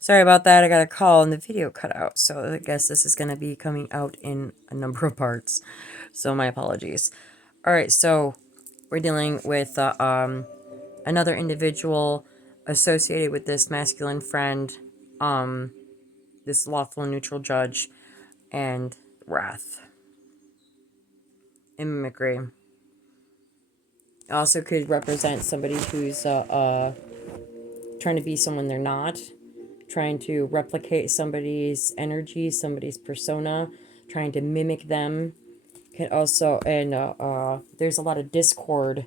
Sorry about that. I got a call and the video cut out. So I guess this is going to be coming out in a number of parts. So my apologies. All right, so we're dealing with another individual associated with this masculine friend, this lawful and neutral judge, and wrath and mimicry. It also could represent somebody who's trying to be someone they're not, trying to replicate somebody's energy, somebody's persona, trying to mimic them. Can also, and there's a lot of discord,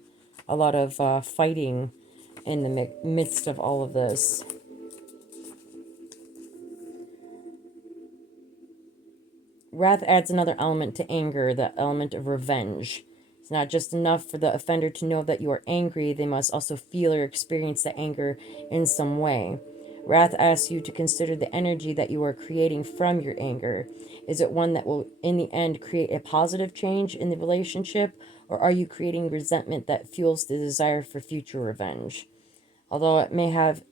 a lot of fighting in the midst of all of this. Wrath adds another element to anger, the element of revenge. It's not just enough for the offender to know that you are angry, they must also feel or experience the anger in some way. Wrath asks you to consider the energy that you are creating from your anger. Is it one that will, in the end, create a positive change in the relationship, or are you creating resentment that fuels the desire for future revenge? Although it may have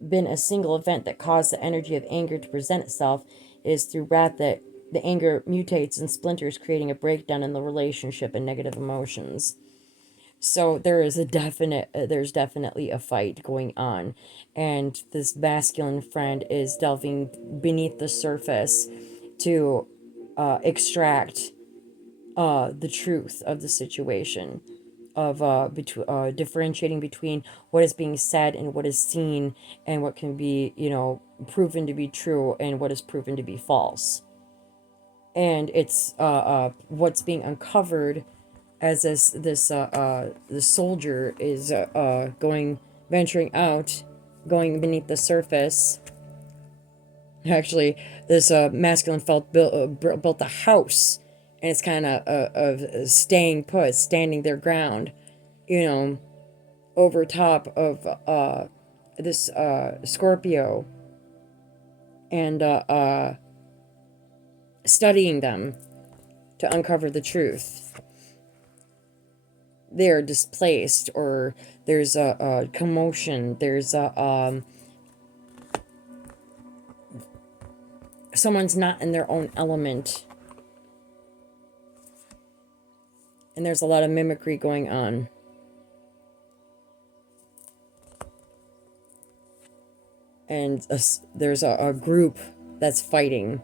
been a single event that caused the energy of anger to present itself, it is through wrath that the anger mutates and splinters, creating a breakdown in the relationship and negative emotions. So there's definitely a fight going on, and this masculine friend is delving beneath the surface to extract the truth of the situation, of differentiating between what is being said and what is seen, and what can be, proven to be true and what is proven to be false. And it's what's being uncovered as the soldier is venturing out, going beneath the surface. Actually, this masculine felt built a house, and it's kind of staying put, standing their ground, over top of this Scorpio, and studying them to uncover the truth. They're displaced, or there's a commotion, there's someone's not in their own element, and there's a lot of mimicry going on. And there's a group that's fighting.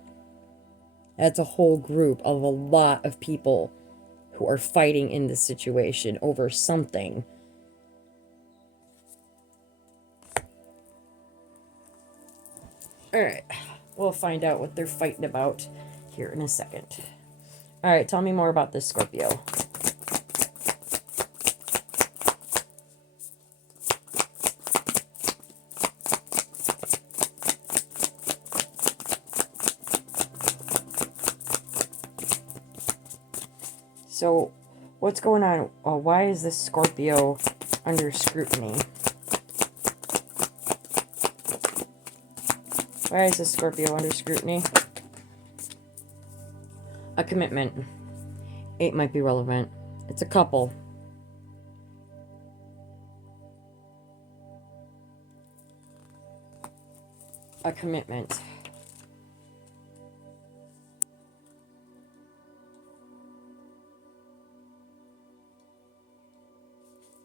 That's a whole group of a lot of people who are fighting in this situation over something. Alright, we'll find out what they're fighting about here in a second. Alright, tell me more about this Scorpio. So, what's going on? Why is this Scorpio under scrutiny? Why is this Scorpio under scrutiny? A commitment. 8 might be relevant. It's a couple. A commitment.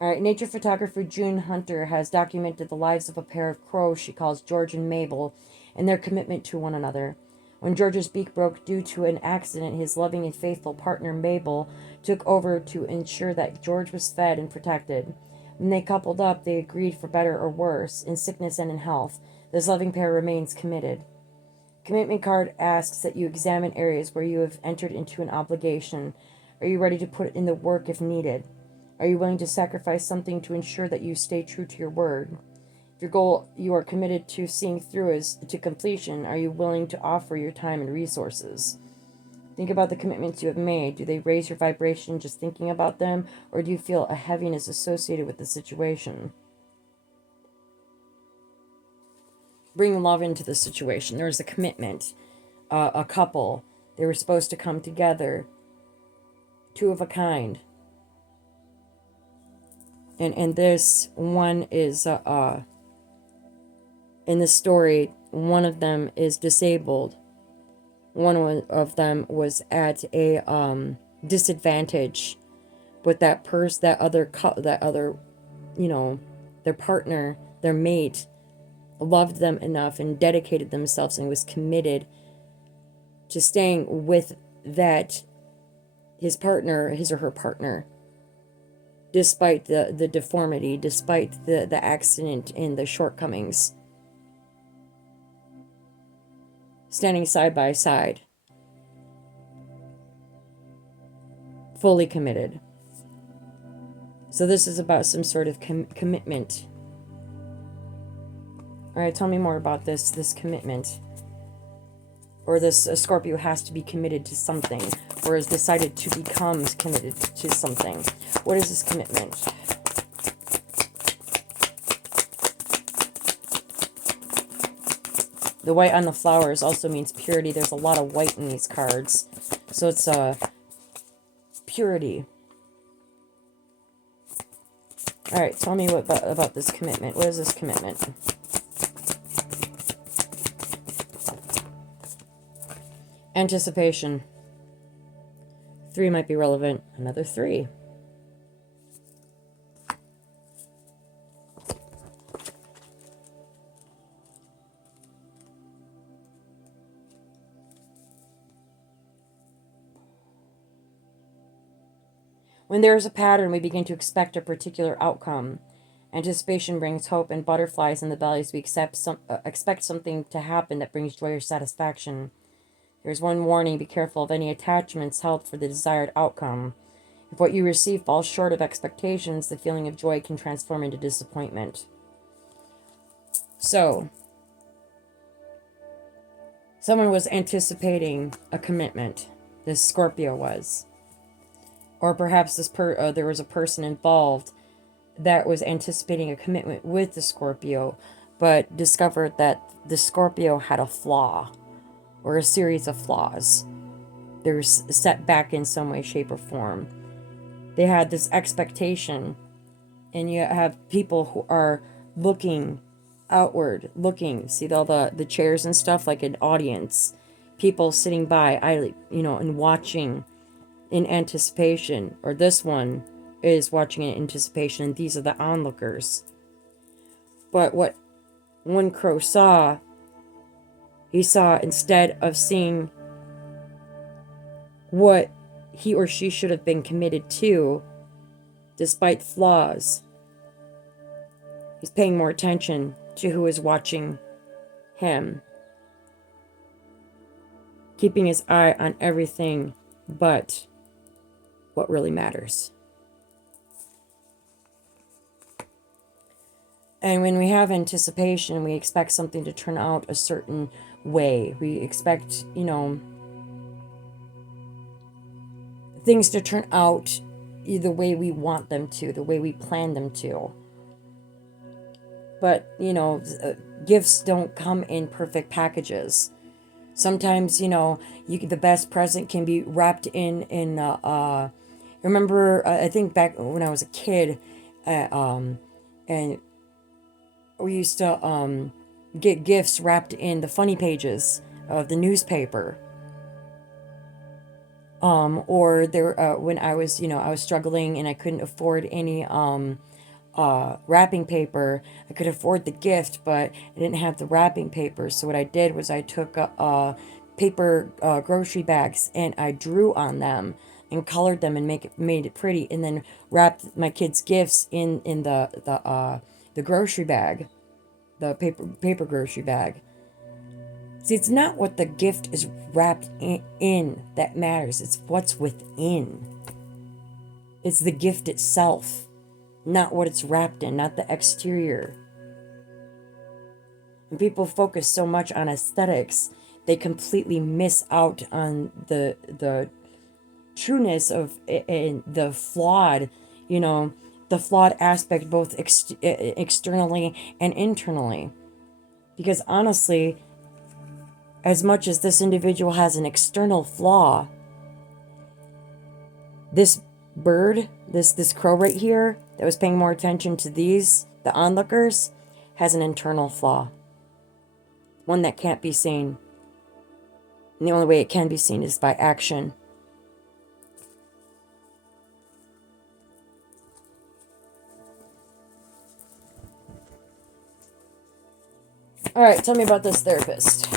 Alright, nature photographer June Hunter has documented the lives of a pair of crows she calls George and Mabel and their commitment to one another. When George's beak broke due to an accident, his loving and faithful partner Mabel took over to ensure that George was fed and protected. When they coupled up, they agreed for better or worse, in sickness and in health. This loving pair remains committed. Commitment card asks that you examine areas where you have entered into an obligation. Are you ready to put in the work if needed? Are you willing to sacrifice something to ensure that you stay true to your word? If your goal you are committed to seeing through is to completion, are you willing to offer your time and resources? Think about the commitments you have made. Do they raise your vibration just thinking about them, or do you feel a heaviness associated with the situation? Bring love into the situation. There's a commitment, a couple. They were supposed to come together. 2 of a kind. And this one is in the story, one of them is disabled. One of them was at a disadvantage, but that other, their partner, their mate, loved them enough and dedicated themselves and was committed to staying with his or her partner, despite the deformity, despite the accident and the shortcomings. Standing side by side. Fully committed. So this is about some sort of commitment. All right, tell me more about this commitment. Or this Scorpio has to be committed to something, or has decided to become committed to something. What is this commitment? The white on the flowers also means purity. There's a lot of white in these cards. So it's purity. All right, tell me about this commitment. What is this commitment? Anticipation. 3 might be relevant. Another 3. When there is a pattern, we begin to expect a particular outcome. Anticipation brings hope and butterflies in the belly as we expect something to happen that brings joy or satisfaction. There's one warning: be careful of any attachments held for the desired outcome. If what you receive falls short of expectations, the feeling of joy can transform into disappointment. So, someone was anticipating a commitment. This Scorpio was. Or perhaps there was a person involved that was anticipating a commitment with the Scorpio, but discovered that the Scorpio had a flaw, or a series of flaws. They were set back in some way, shape, or form. They had this expectation, and you have people who are looking outward, see all the chairs and stuff, like an audience, people sitting by, and watching in anticipation. Or this one is watching in anticipation, and these are the onlookers. But what one crow saw, he saw, instead of seeing what he or she should have been committed to, despite flaws, he's paying more attention to who is watching him, keeping his eye on everything but what really matters. And when we have anticipation, we expect something to turn out a certain way. We expect, things to turn out the way we want them to, the way we plan them to. But, gifts don't come in perfect packages. Sometimes, the best present can be wrapped in remember, I think back when I was a kid, and we used to get gifts wrapped in the funny pages of the newspaper. Or there, when I was struggling and I couldn't afford any wrapping paper. I could afford the gift, but I didn't have the wrapping paper. So what I did was I took paper grocery bags and I drew on them and colored them and made it pretty, and then wrapped my kids' gifts in the grocery bag, the paper grocery bag. See, it's not what the gift is wrapped in that matters. It's what's within. It's the gift itself, not what it's wrapped in, not the exterior. And people focus so much on aesthetics, they completely miss out on the trueness of and the flawed, the flawed aspect, both externally and internally. Because honestly, as much as this individual has an external flaw, this bird, this crow right here that was paying more attention to the onlookers, has an internal flaw. one that can't be seen. And the only way it can be seen is by action. All right, tell me about this therapist.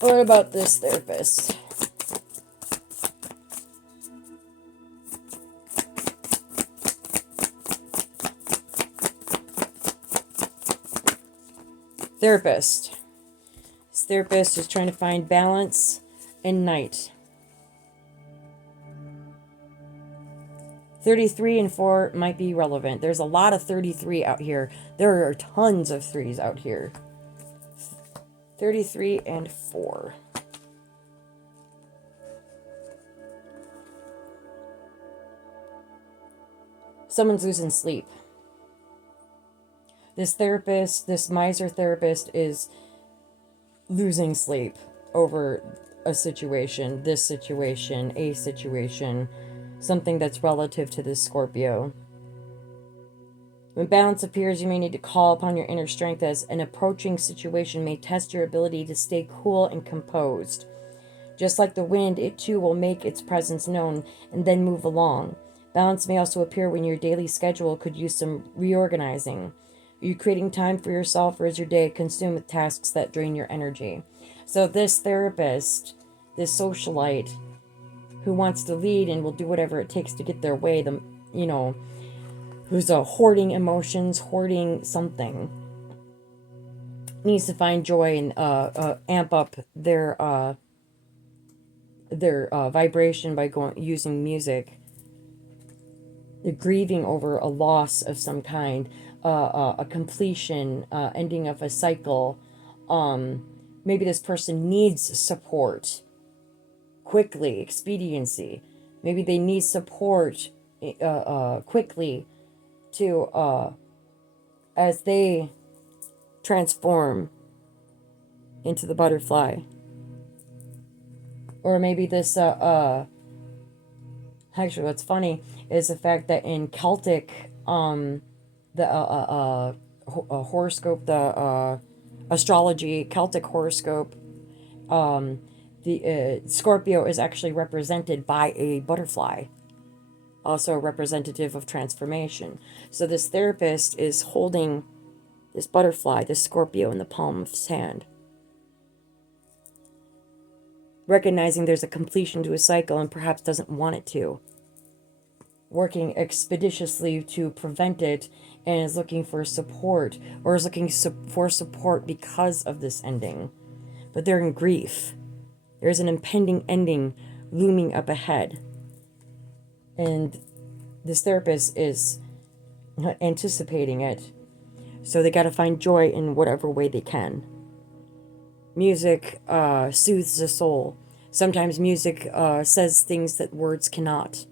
What about this therapist? Therapist. This therapist is trying to find balance in night. 33 and 4 might be relevant. There's a lot of 33 out here. There are tons of 3s out here. 33 and 4. Someone's losing sleep. This therapist, this miser therapist, is losing sleep over a situation, this situation, a situation, something that's relative to this Scorpio. When balance appears, you may need to call upon your inner strength, as an approaching situation may test your ability to stay cool and composed. Just like the wind, it too will make its presence known and then move along. Balance may also appear when your daily schedule could use some reorganizing. Are you creating time for yourself, or is your day consumed with tasks that drain your energy? So this therapist, this socialite who wants to lead and will do whatever it takes to get their way, who's hoarding emotions, hoarding something, needs to find joy and amp up their vibration by using music. They're grieving over a loss of some kind, a completion, ending of a cycle. Maybe this person needs support quickly, expediency. Maybe they need support quickly to as they transform into the butterfly. Or maybe this actually what's funny is the fact that in Celtic the horoscope, the astrology, Celtic horoscope, the Scorpio is actually represented by a butterfly, also a representative of transformation. So this therapist is holding this butterfly, this Scorpio, in the palm of his hand, recognizing there's a completion to a cycle and perhaps doesn't want it to, working expeditiously to prevent it, and is looking for support, or is looking for support because of this ending. But they're in grief. There's an impending ending looming up ahead. And this therapist is anticipating it. So they got to find joy in whatever way they can. Music soothes the soul. Sometimes music says things that words cannot.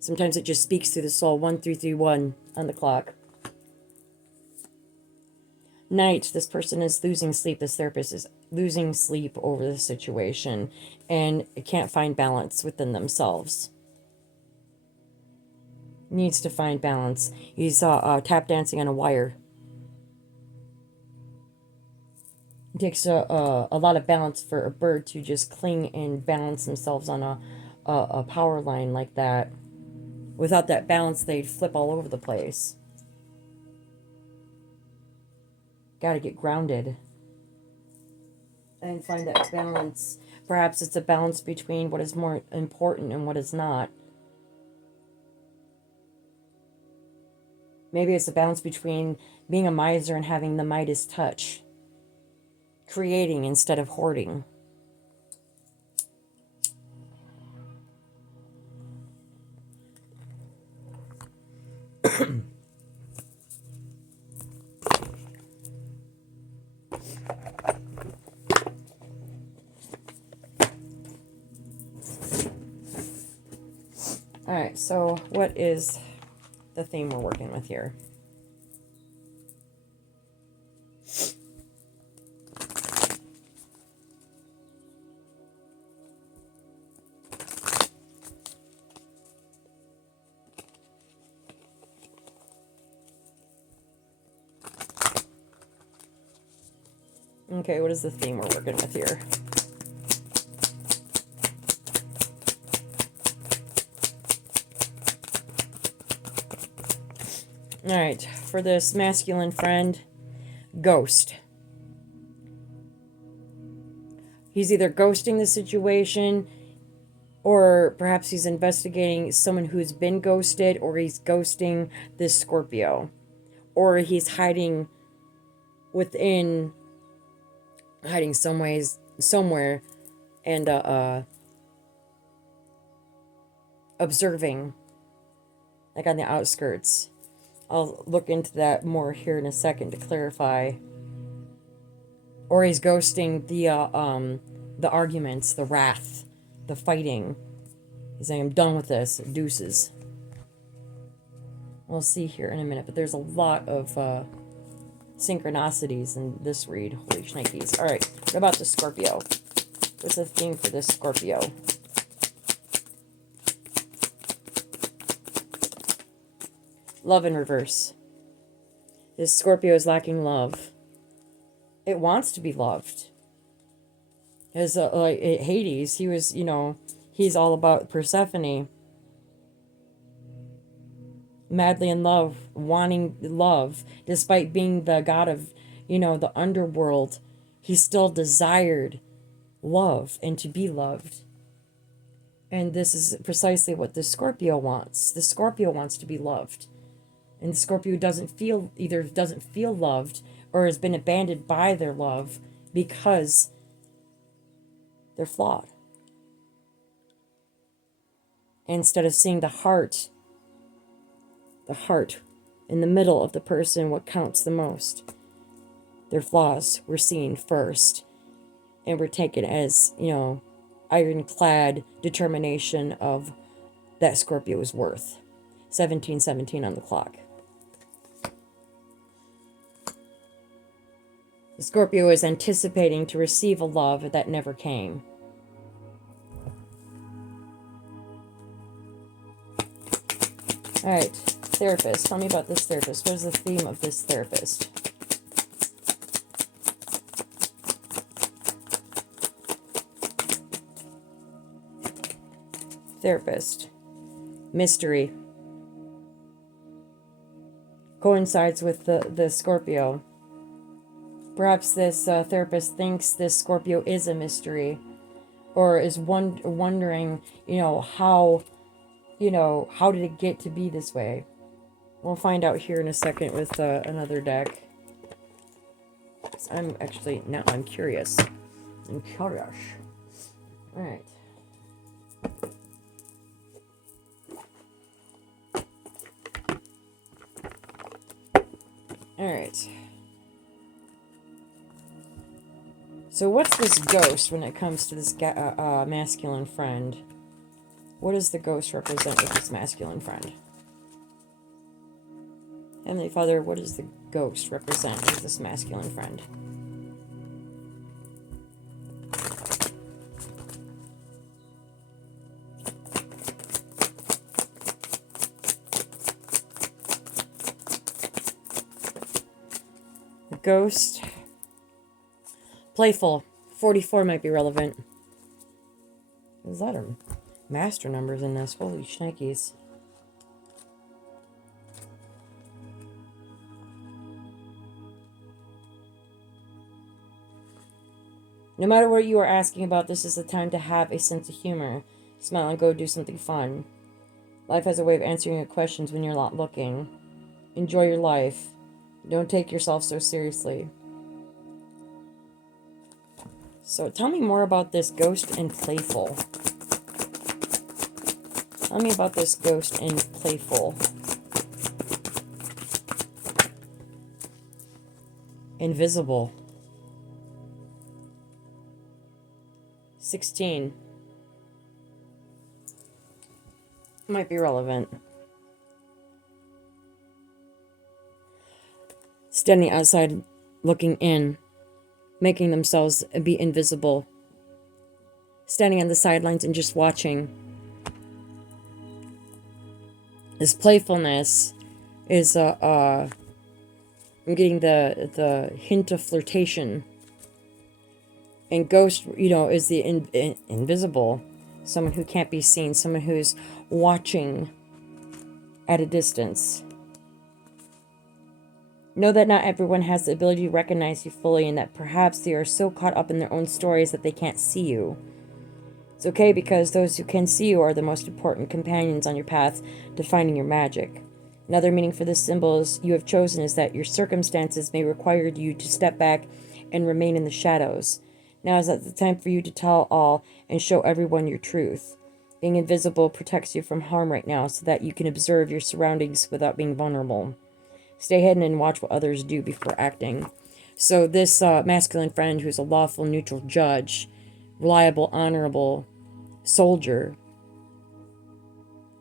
Sometimes it just speaks through the soul. 1331 on the clock. Night, this person is losing sleep. This therapist is losing sleep over the situation and can't find balance within themselves. Needs to find balance. He's tap dancing on a wire. It takes a lot of balance for a bird to just cling and balance themselves on a power line like that. Without that balance, they'd flip all over the place. Got to get grounded and find that balance. Perhaps it's a balance between what is more important and what is not. Maybe it's a balance between being a miser and having the Midas touch. Creating instead of hoarding. All right, so what is the theme we're working with here? Okay, what is the theme we're working with here? All right, for this masculine friend, ghost. He's either ghosting the situation, or perhaps he's investigating someone who's been ghosted, or he's ghosting this Scorpio, or he's hiding somewhere, and observing, like on the outskirts. I'll look into that more here in a second to clarify. Or he's ghosting the arguments, the wrath, the fighting. He's saying, I'm done with this. Deuces. We'll see here in a minute, but there's a lot of synchronicities in this read. Holy shnikes. All right, what about the Scorpio? What's the theme for this Scorpio? Love in reverse. This Scorpio is lacking love. It wants to be loved. As like Hades, he was, he's all about Persephone. Madly in love, wanting love, despite being the god of, the underworld, he still desired love and to be loved. And this is precisely what the Scorpio wants. The Scorpio wants to be loved. And the Scorpio doesn't feel loved, or has been abandoned by their love because they're flawed. Instead of seeing the heart in the middle of the person, what counts the most, their flaws were seen first, and were taken as, ironclad determination of that Scorpio's worth. 1717 on the clock. The Scorpio is anticipating to receive a love that never came. All right, therapist. Tell me about this therapist. What is the theme of this therapist? Therapist. Mystery. Coincides with the Scorpio. Perhaps this therapist thinks this Scorpio is a mystery, or is wondering, how did it get to be this way? We'll find out here in a second with another deck. I'm curious. I'm curious. All right. All right. So what's this ghost when it comes to this masculine friend? What does the ghost represent with this masculine friend? Heavenly Father, what does the ghost represent with this masculine friend? The ghost... Playful. 44 might be relevant. There's a lot of master numbers in this. Holy shnikes. No matter what you are asking about, this is the time to have a sense of humor. Smile and go do something fun. Life has a way of answering your questions when you're not looking. Enjoy your life. Don't take yourself so seriously. So tell me more about this ghost and playful. Tell me about this ghost and playful. Invisible. 16. Might be relevant. Standing outside, looking in. Making themselves be invisible. Standing on the sidelines and just watching. This playfulness is I'm getting the hint of flirtation And ghost, you know, is the invisible. Someone who can't be seen. Someone who's watching at a distance. Know that not everyone has the ability to recognize you fully, and that perhaps they are so caught up in their own stories that they can't see you. It's okay, because those who can see you are the most important companions on your path to finding your magic. Another meaning for this symbol you have chosen is that your circumstances may require you to step back and remain in the shadows. Now is not the time for you to tell all and show everyone your truth. Being invisible protects you from harm right now, so that you can observe your surroundings without being vulnerable. Stay hidden and watch what others do before acting. So this masculine friend, who's a lawful, neutral judge, reliable, honorable soldier,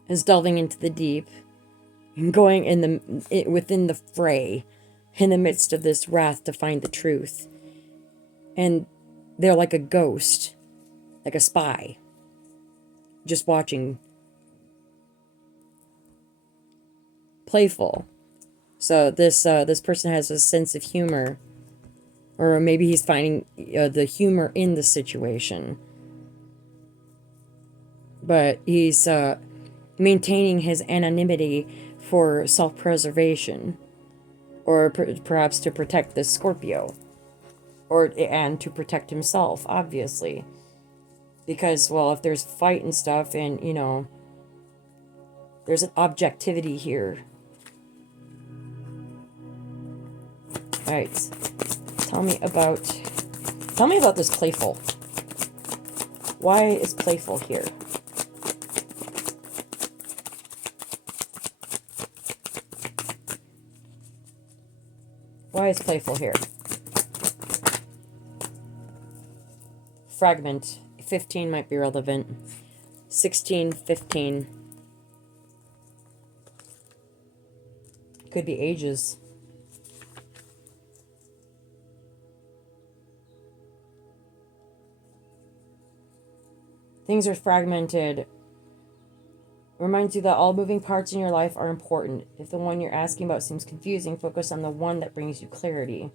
is delving into the deep and going within the fray, in the midst of this wrath, to find the truth. And they're like a ghost, like a spy, just watching. Playful. So this person has a sense of humor, or maybe he's finding the humor in the situation, but he's maintaining his anonymity for self-preservation, or perhaps to protect the Scorpio, and to protect himself, obviously, because, well, if there's fight and stuff, and you know, there's an objectivity here. All right. Tell me about this playful. Why is playful here? Why is playful here? Fragment. 15 might be relevant. 16, 15. Could be ages. Things are fragmented. Reminds you that all moving parts in your life are important. If the one you're asking about seems confusing, focus on the one that brings you clarity.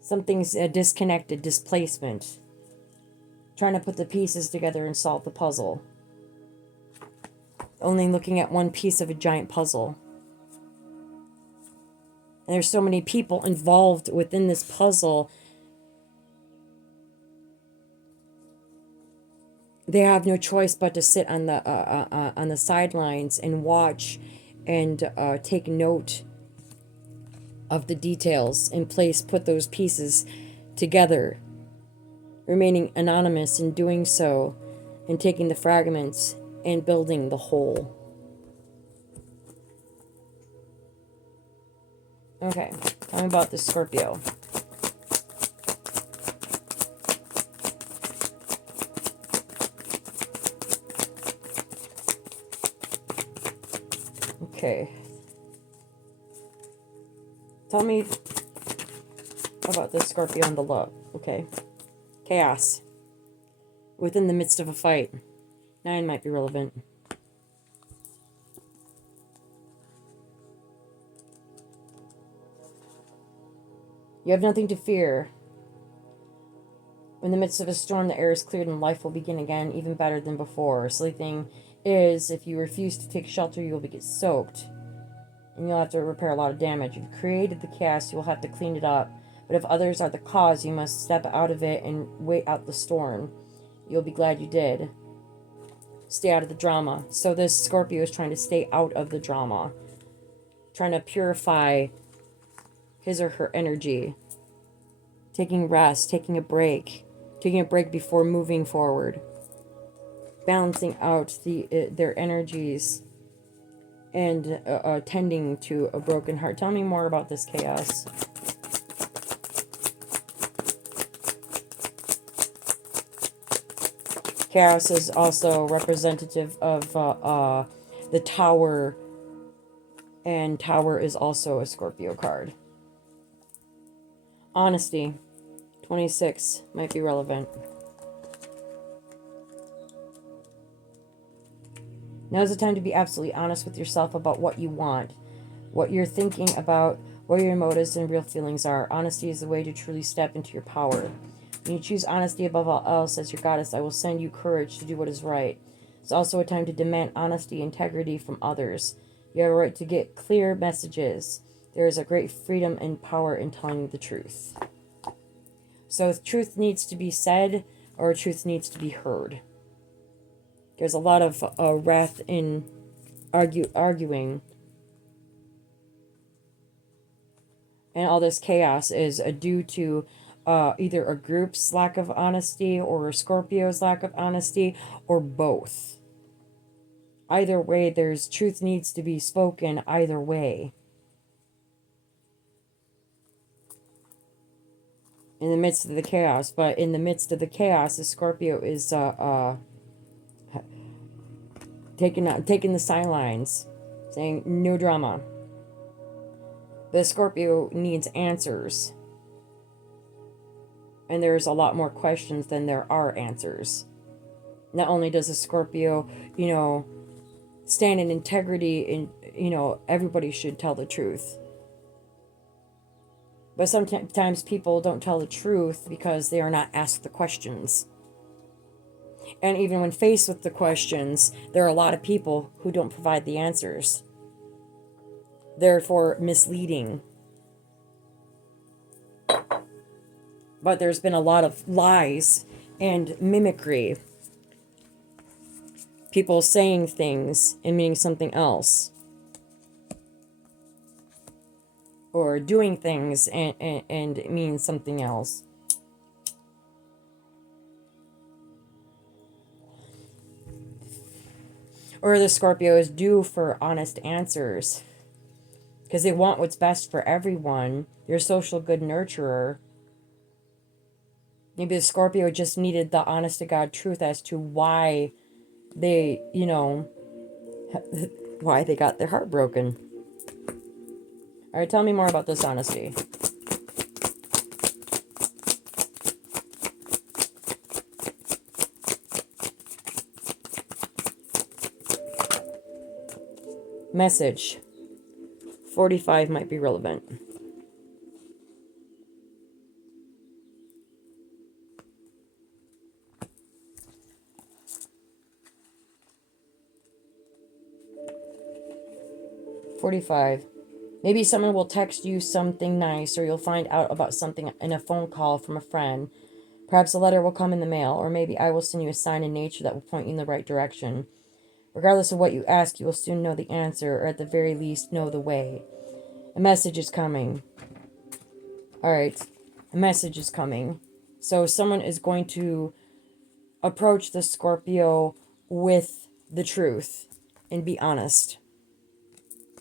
Something's disconnected, displacement. Trying to put the pieces together and solve the puzzle. Only looking at one piece of a giant puzzle. And there's so many people involved within this puzzle. They have no choice but to sit on the sidelines and watch and take note of the details and put those pieces together, remaining anonymous in doing so, and taking the fragments and building the whole. Okay, tell me about the Scorpio. Okay. Tell me about the Scorpio and the love. Okay. Chaos. Within the midst of a fight. 9 might be relevant. You have nothing to fear. In the midst of a storm, the air is cleared and life will begin again, even better than before. Silly thing is, if you refuse to take shelter, you will get soaked. And you'll have to repair a lot of damage. You've created the chaos, you will have to clean it up. But if others are the cause, you must step out of it and wait out the storm. You'll be glad you did. Stay out of the drama. So this Scorpio is trying to stay out of the drama. Trying to purify his or her energy. Taking rest, taking a break. Taking a break before moving forward. Balancing out their energies. And tending to a broken heart. Tell me more about this chaos. Chaos is also representative of the Tower. And Tower is also a Scorpio card. Honesty. 26 might be relevant. Now's the time to be absolutely honest with yourself about what you want, what you're thinking about, what your motives and real feelings are. Honesty is the way to truly step into your power. When you choose honesty above all else as your goddess, I will send you courage to do what is right. It's also a time to demand honesty, integrity from others. You have a right to get clear messages. There is a great freedom and power in telling the truth. So truth needs to be said, or truth needs to be heard. There's a lot of wrath in arguing. And all this chaos is due to either a group's lack of honesty or a Scorpio's lack of honesty, or both. Either way, there's truth needs to be spoken either way. In the midst of the chaos. But in the midst of the chaos, the Scorpio is taking the sidelines, saying no drama. The Scorpio needs answers. And there's a lot more questions than there are answers. Not only does a Scorpio, stand in integrity, and, everybody should tell the truth. But sometimes people don't tell the truth because they are not asked the questions. And even when faced with the questions, there are a lot of people who don't provide the answers. Therefore, misleading. But there's been a lot of lies and mimicry. People saying things and meaning something else. Or doing things and it means something else. Or the Scorpio is due for honest answers. Because they want what's best for everyone. They're a social good nurturer. Maybe the Scorpio just needed the honest to God truth as to why they, why they got their heart broken. All right, tell me more about this honesty. Message. 45 might be relevant. Maybe someone will text you something nice, or you'll find out about something in a phone call from a friend. Perhaps a letter will come in the mail, or maybe I will send you a sign in nature that will point you in the right direction. Regardless of what you ask, you will soon know the answer, or at the very least know the way. A message is coming. Alright, a message is coming. So someone is going to approach the Scorpio with the truth and be honest.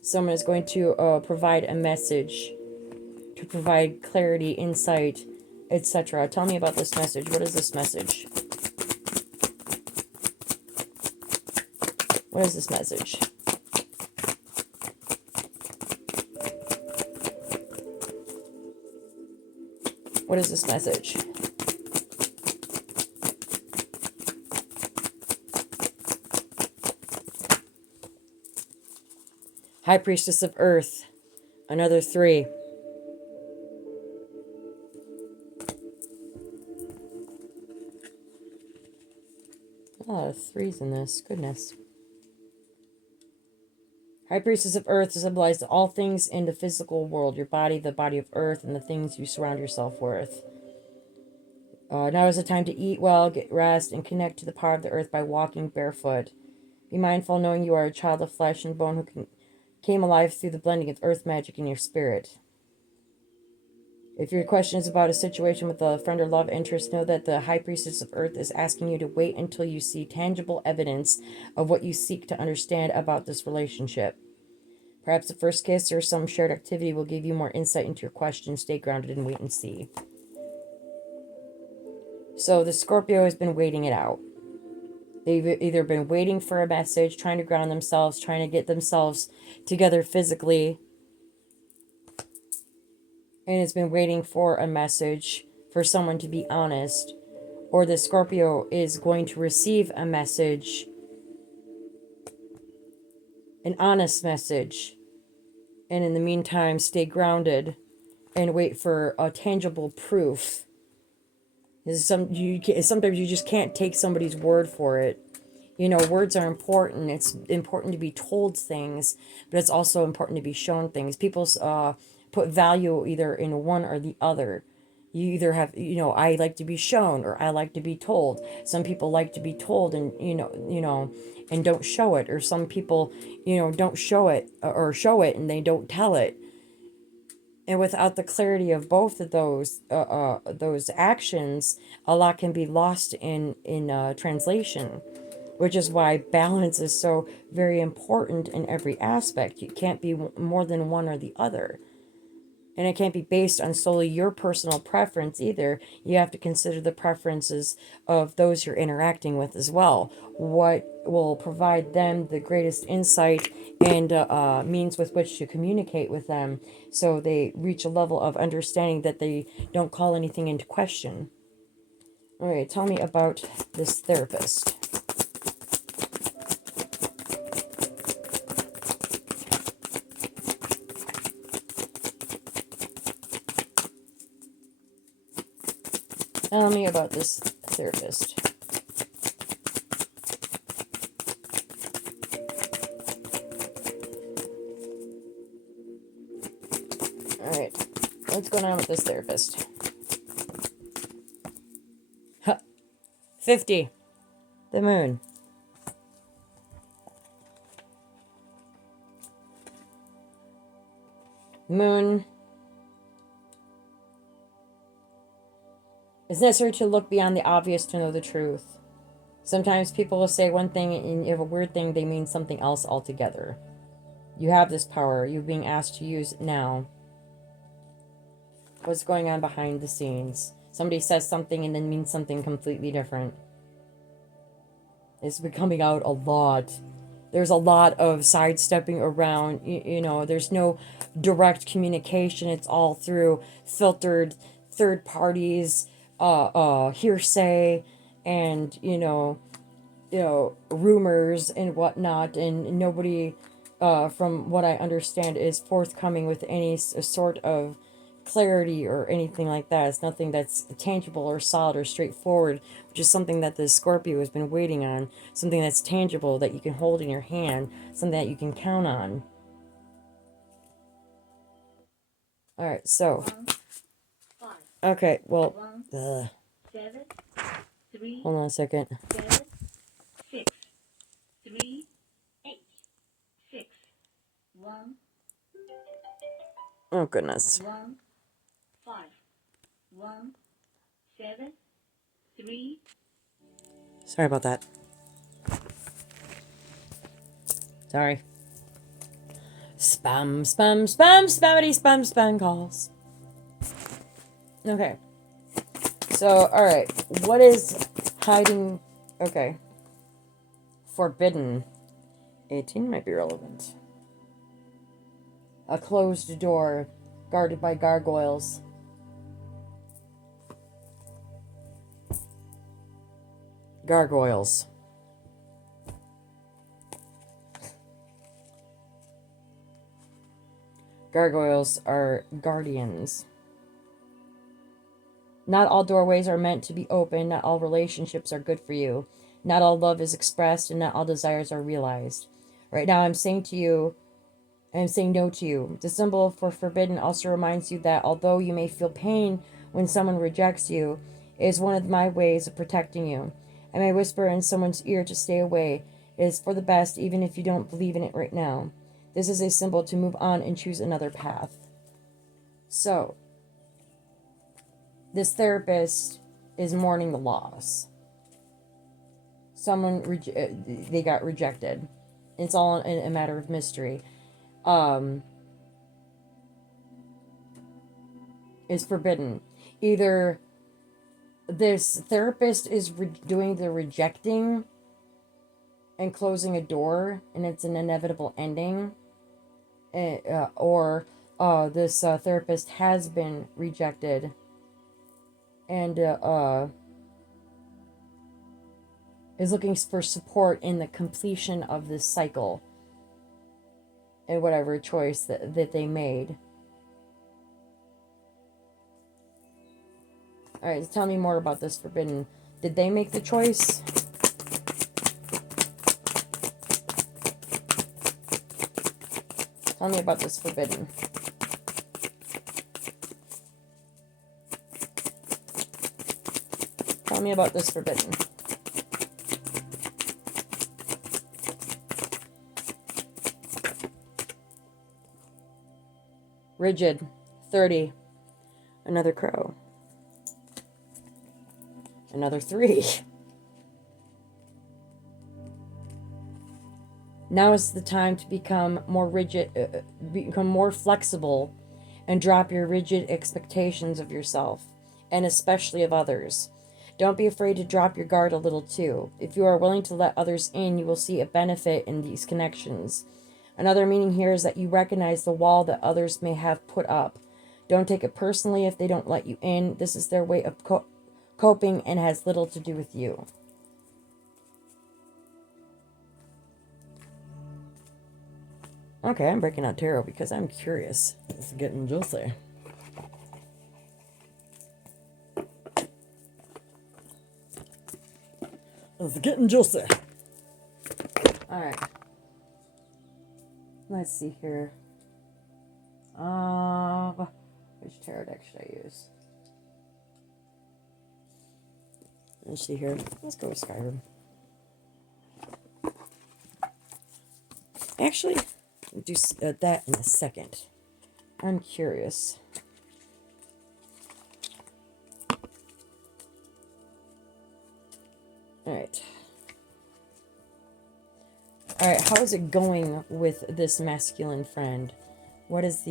Someone is going to provide a message to provide clarity, insight, etc. Tell me about this message. What is this message? What is this message? What is this message? High Priestess of Earth. Another 3. A lot of 3s in this. Goodness. High Priestess of Earth symbolizes all things in the physical world. Your body, the body of Earth, and the things you surround yourself with. Now is the time to eat well, get rest, and connect to the power of the earth by walking barefoot. Be mindful knowing you are a child of flesh and bone who came alive through the blending of earth magic in your spirit. If your question is about a situation with a friend or love interest, know that the High Priestess of Earth is asking you to wait until you see tangible evidence of what you seek to understand about this relationship. Perhaps the first kiss or some shared activity will give you more insight into your question. Stay grounded and wait and see. So the Scorpio has been waiting it out. They've either been waiting for a message, trying to ground themselves, trying to get themselves together physically, and it's been waiting for a message for someone to be honest, or the Scorpio is going to receive a message, an honest message, And in the meantime, stay grounded and wait for a tangible proof. Sometimes you just can't take somebody's word for it. You know, words are important. It's important to be told things, but it's also important to be shown things. People put value either in one or the other. You either have, you know, I like to be shown or I like to be told. Some people like to be told and, and don't show it. Or some people, don't show it or show it and they don't tell it. And without the clarity of both of those actions, a lot can be lost in translation, which is why balance is so very important in every aspect. You can't be more than one or the other. And it can't be based on solely your personal preference either. You have to consider the preferences of those you're interacting with as well. What will provide them the greatest insight and means with which to communicate with them so they reach a level of understanding that they don't call anything into question. All right, tell me about this therapist. Tell me about this therapist. Alright, what's going on with this therapist? 50. The moon. Moon. It's necessary to look beyond the obvious to know the truth. Sometimes people will say one thing and if a weird thing, they mean something else altogether. You have this power. You're being asked to use it now. What's going on behind the scenes? Somebody says something and then means something completely different. It's been coming out a lot. There's a lot of sidestepping around. There's no direct communication. It's all through filtered third parties, hearsay, and rumors and whatnot. And nobody, from what I understand, is forthcoming with any sort of clarity or anything like that. It's nothing that's tangible or solid or straightforward, which is something that the Scorpio has been waiting on. Something that's tangible that you can hold in your hand, something that you can count on. All right, so okay, well, hold on a second. 7, 6, 3, 8, 6, 1. Oh goodness. 1, 5, 1, 7, 3. Sorry about that. Sorry. Spam, spam, spam, spammity, spam, spam calls. Okay. So, alright. What is hiding? Okay. Forbidden. 18 might be relevant. A closed door guarded by gargoyles. Gargoyles. Gargoyles are guardians. Not all doorways are meant to be open. Not all relationships are good for you. Not all love is expressed, and not all desires are realized. Right now, I'm saying no to you. The symbol for forbidden also reminds you that although you may feel pain when someone rejects you, it is one of my ways of protecting you. I may whisper in someone's ear to stay away. It is for the best, even if you don't believe in it right now. This is a symbol to move on and choose another path. So, this therapist is mourning the loss. They got rejected. It's all a matter of mystery. Is forbidden. Either this therapist is doing the rejecting and closing a door, and it's an inevitable ending, or this therapist has been rejected and is looking for support in the completion of this cycle. in whatever choice that they made. All right, tell me more about this forbidden. Did they make the choice? Tell me about this forbidden. Tell me about this forbidden. Rigid. 30. Another crow. Another 3. Now is the time to become more rigid, become more flexible, and drop your rigid expectations of yourself, and especially of others. Don't be afraid to drop your guard a little too. If you are willing to let others in, you will see a benefit in these connections. Another meaning here is that you recognize the wall that others may have put up. Don't take it personally if they don't let you in. This is their way of coping and has little to do with you. Okay, I'm breaking out tarot because I'm curious. It's getting juicy. It's getting juicy. Alright. Let's see here. Which tarot deck should I use? Let's see here. Let's go with Skyrim. Actually, we'll do that in a second. I'm curious. Alright. Alright, how is it going with this masculine friend? What has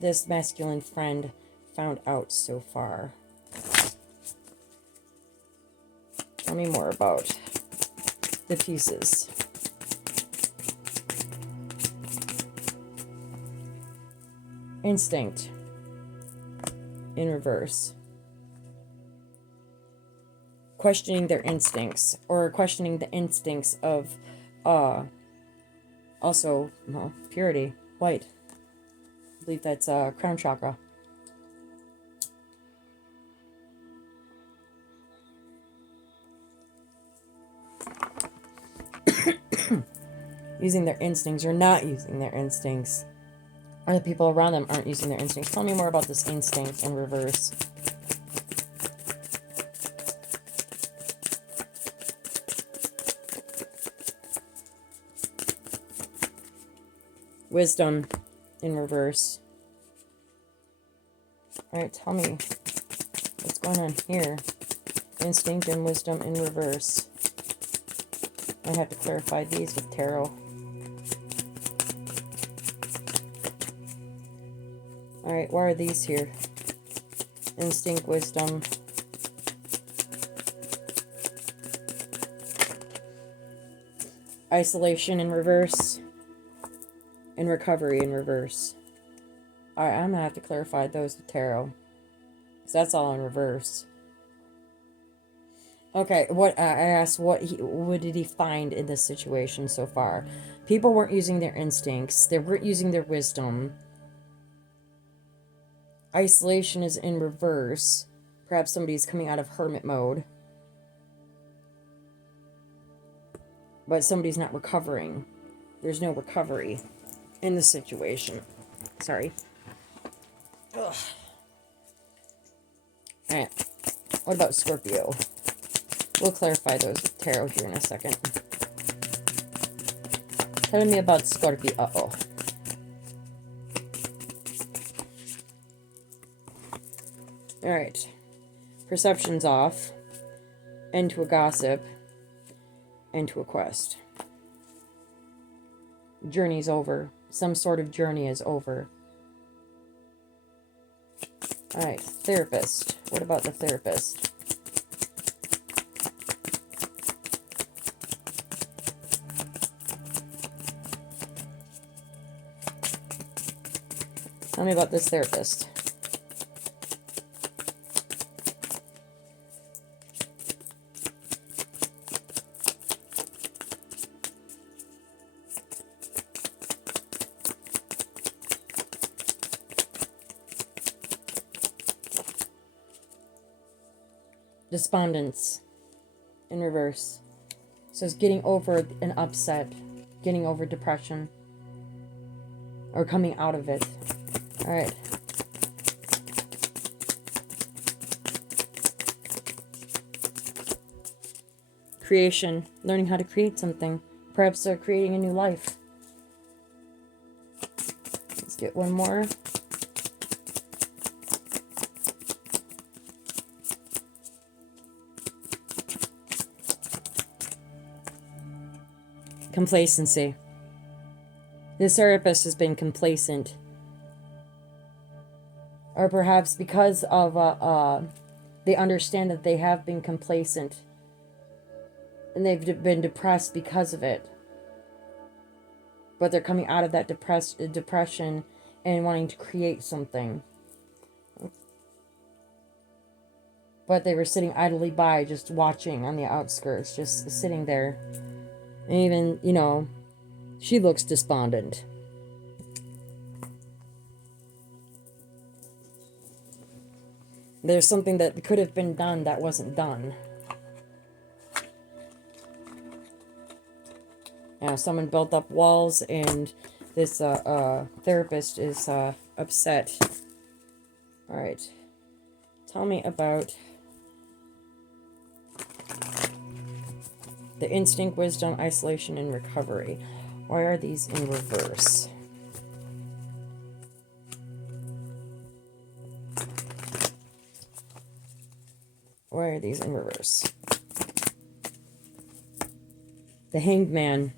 this masculine friend found out so far? Tell me more about the pieces. Instinct in reverse. Questioning their instincts, or questioning the instincts of also, well, purity, white. I believe that's crown chakra. Using their instincts or not using their instincts. Or the people around them aren't using their instincts. Tell me more about this instinct in reverse. Wisdom in reverse. Alright, tell me what's going on here. Instinct and wisdom in reverse. I have to clarify these with tarot. Alright, why are these here? Instinct, wisdom. Isolation in reverse. And recovery in reverse. Alright, I'm gonna have to clarify those with tarot. Because that's all in reverse. Okay, what I asked, what did he find in this situation so far? People weren't using their instincts. They weren't using their wisdom. Isolation is in reverse. Perhaps somebody's coming out of hermit mode. But somebody's not recovering. There's no recovery in the situation. Sorry. Ugh. Alright. What about Scorpio? We'll clarify those with tarot here in a second. Tell me about Scorpio. Uh-oh. Alright. Perception's off. End to a gossip. End to a quest. Journey's over. Some sort of journey is over. Alright, therapist. What about the therapist? Tell me about this therapist. Despondence in reverse. So it's getting over an upset, getting over depression, or coming out of it. All right. Creation, learning how to create something. Perhaps they're creating a new life. Let's get one more. Complacency. This therapist has been complacent. Or perhaps because of they understand that they have been complacent. And they've been depressed because of it. But they're coming out of that depression and wanting to create something. But they were sitting idly by, just watching on the outskirts, just sitting there. And even, you know, she looks despondent. There's something that could have been done that wasn't done. Now, someone built up walls, and this therapist is upset. All right. Tell me about the instinct, wisdom, isolation, and recovery. Why are these in reverse? Why are these in reverse? The Hanged Man.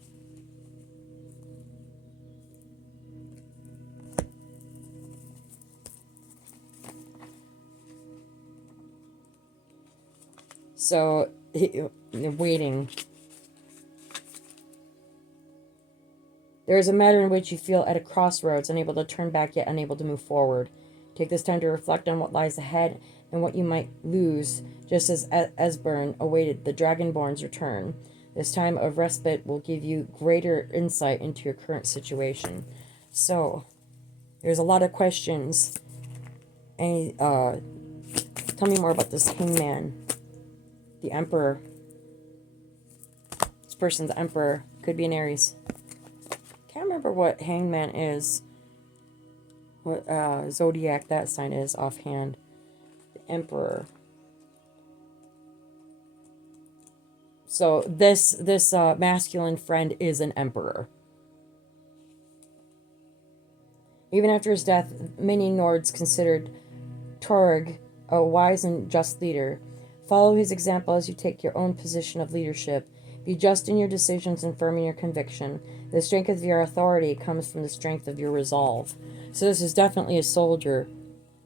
So, waiting. There is a matter in which you feel at a crossroads, unable to turn back yet unable to move forward. Take this time to reflect on what lies ahead and what you might lose, just as Esbern awaited the Dragonborn's return. This time of respite will give you greater insight into your current situation. So, there's a lot of questions. And tell me more about this Hangman. The Emperor. This person's Emperor. Could be an Aries. Can't remember what Hangman is. What zodiac that sign is offhand. The Emperor. So this masculine friend is an Emperor. Even after his death, many Nords considered Torg a wise and just leader. Follow his example as you take your own position of leadership. Be just in your decisions and firm in your conviction. The strength of your authority comes from the strength of your resolve. So this is definitely a soldier,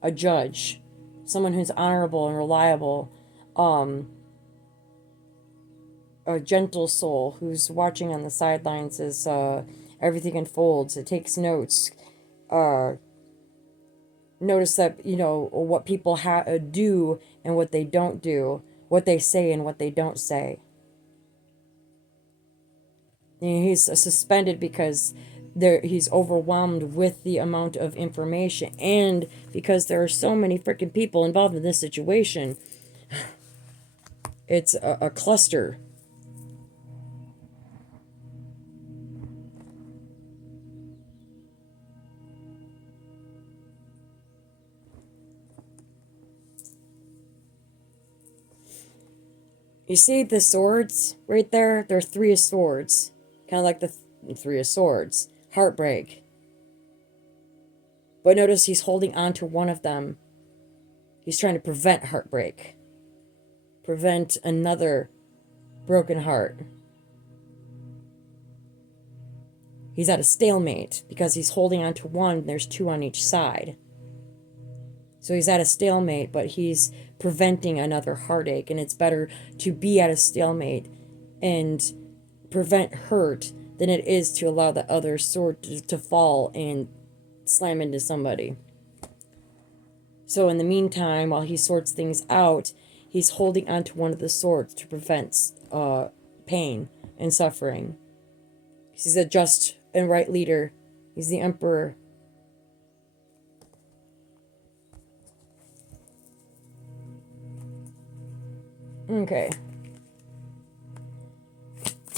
a judge, someone who's honorable and reliable, a gentle soul who's watching on the sidelines as everything unfolds. It takes notes. Notice that, you know, what people do and what they don't do, what they say and what they don't say. And he's suspended because he's overwhelmed with the amount of information, and because there are so many freaking people involved in this situation. It's a cluster. You see the swords right there? There are 3 of swords. Kind of like the 3 of swords. Heartbreak. But notice he's holding on to one of them. He's trying to prevent heartbreak. Prevent another broken heart. He's at a stalemate because he's holding on to one. There's 2 on each side. So he's at a stalemate, but he's preventing another heartache. And it's better to be at a stalemate and prevent hurt than it is to allow the other sword to fall and slam into somebody. So in the meantime, while he sorts things out, he's holding onto one of the swords to prevent pain and suffering. He's a just and right leader. He's the Emperor. Okay.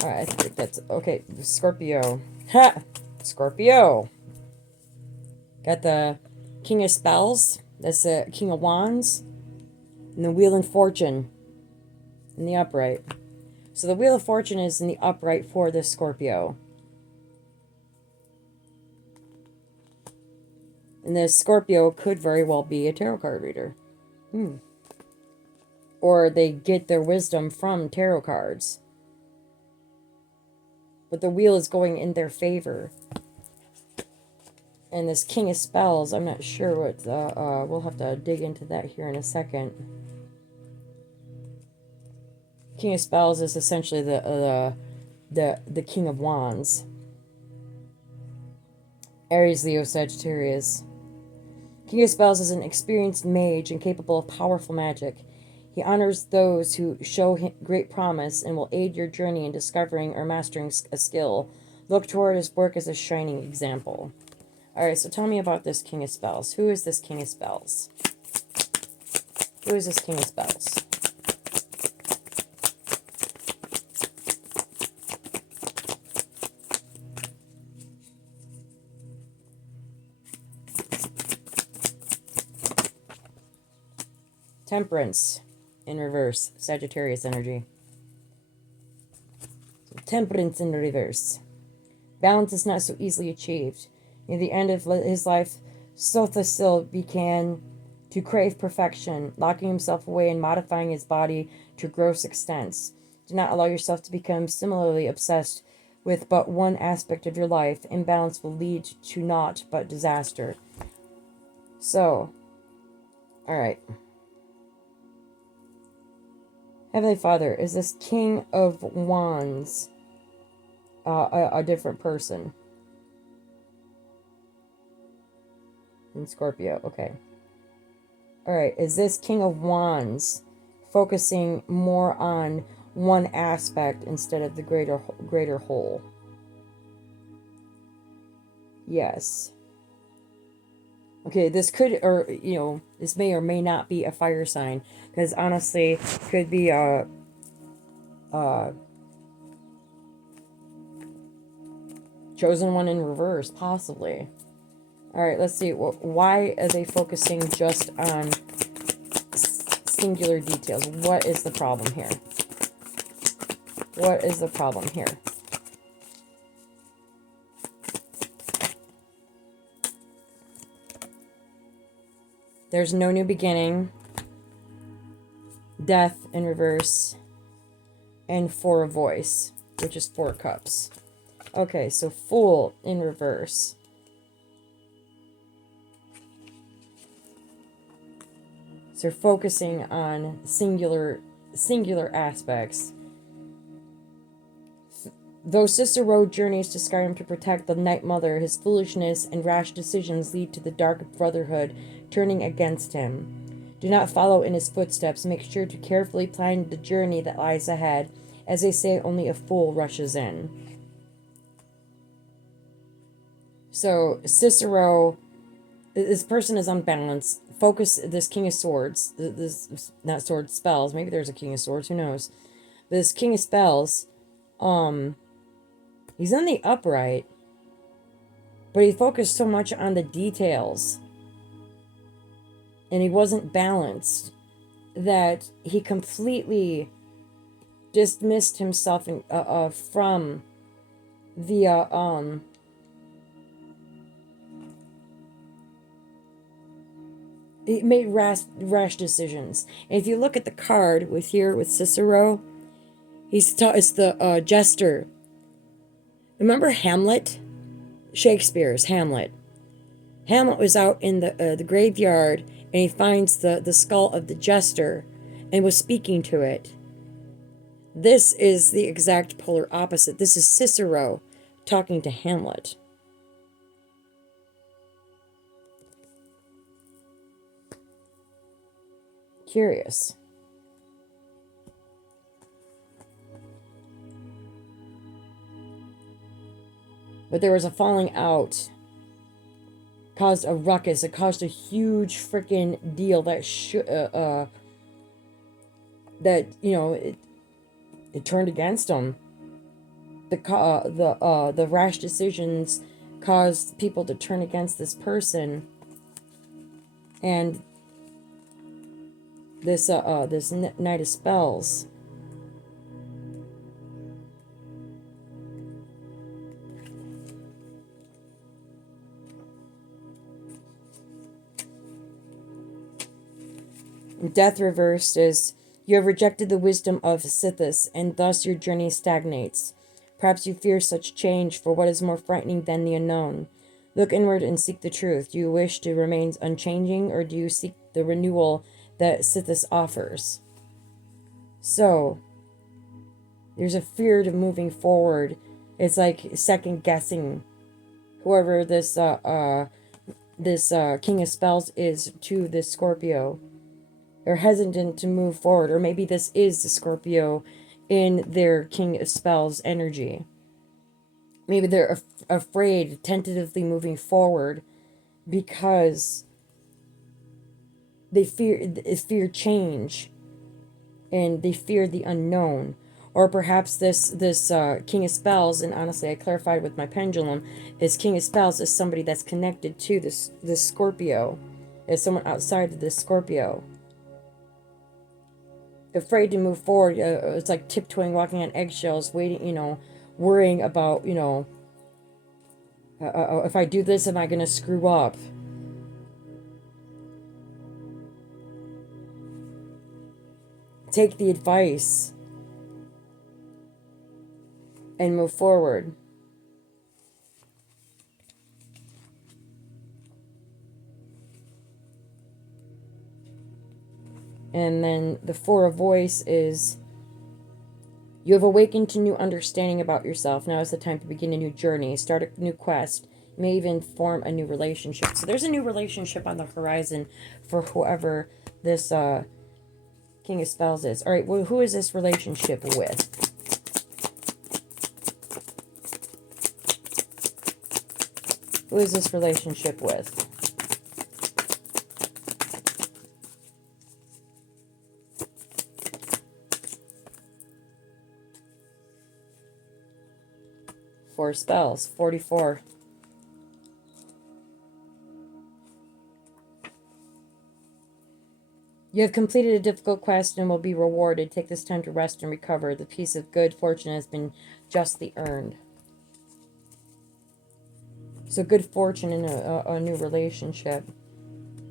Alright, I think that's... Okay, Scorpio. Ha! Scorpio. Got the King of Spells. That's the King of Wands. And the Wheel of Fortune in the upright. So the Wheel of Fortune is in the upright for this Scorpio. And this Scorpio could very well be a tarot card reader. Or they get their wisdom from tarot cards. But the wheel is going in their favor. And this King of Spells, I'm not sure what... we'll have to dig into that here in a second. King of Spells is essentially the King of Wands. Aries, Leo, Sagittarius. King of Spells is an experienced mage and capable of powerful magic. He honors those who show him great promise and will aid your journey in discovering or mastering a skill. Look toward his work as a shining example. Alright, so tell me about this King of Spells. Who is this King of Spells? Who is this King of Spells? Temperance in reverse, Sagittarius energy. So Temperance in reverse. Balance is not so easily achieved. Near the end of his life, Sothasil began to crave perfection, locking himself away and modifying his body to gross extents. Do not allow yourself to become similarly obsessed with but one aspect of your life. Imbalance will lead to naught but disaster. So, alright. Heavenly Father, is this King of Wands a different person? In Scorpio, okay. Alright, is this King of Wands focusing more on one aspect instead of the greater whole? Yes. Okay, this could, or, you know, this may or may not be a fire sign. Because, honestly, could be a chosen one in reverse, possibly. Alright, let's see. Why are they focusing just on singular details? What is the problem here? What is the problem here? There's no new beginning. Death in reverse. And Four of Voice, which is 4 cups. Okay, so Fool in reverse. So focusing on singular aspects. Though Cicero journeys to Skyrim to protect the Night Mother, his foolishness and rash decisions lead to the Dark Brotherhood turning against him. Do not follow in his footsteps. Make sure to carefully plan the journey that lies ahead. As they say, only a fool rushes in. So, Cicero, this person is unbalanced. Focus, this King of Swords, this, not sword, spells. Maybe there's a King of Swords, who knows. This King of Spells, he's in the upright, but he focused so much on the details, and he wasn't balanced, that he completely dismissed himself from the, he made rash decisions. And if you look at the card with Cicero, it's the jester. Remember Hamlet? Shakespeare's Hamlet. Hamlet was out in the graveyard, and he finds the skull of the jester and was speaking to it. This is the exact polar opposite. This is Cicero talking to Hamlet. Curious. But there was a falling out. Caused a ruckus. It caused a huge freaking deal that that, you know, it turned against them. The rash decisions caused people to turn against this person, and this Knight of Spells. Death reversed is, you have rejected the wisdom of Sithis, and thus your journey stagnates. Perhaps you fear such change, for what is more frightening than the unknown? Look inward and seek the truth. Do you wish to remain unchanging, or do you seek the renewal that Sithis offers? So, there's a fear to moving forward. It's like second guessing whoever this King of Spells is to this Scorpio. They're hesitant to move forward, or maybe this is the Scorpio in their King of Spells energy. Maybe they're afraid, tentatively moving forward, because they fear change, and they fear the unknown. Or perhaps this King of Spells, and honestly I clarified with my pendulum, is King of Spells is somebody that's connected to this Scorpio, is someone outside of this Scorpio. Afraid to move forward. It's like tiptoeing, walking on eggshells, waiting, you know, worrying about, you know, if I do this, am I going to screw up? Take the advice and move forward. And then the Four of Voice is, you have awakened to new understanding about yourself. Now is the time to begin a new journey, start a new quest, may even form a new relationship. So there's a new relationship on the horizon for whoever this King of Spells is. All right, well, who is this relationship with? Who is this relationship with? Four spells, 44. You have completed a difficult quest and will be rewarded. Take this time to rest and recover. The piece of good fortune has been justly earned. So good fortune in a new relationship.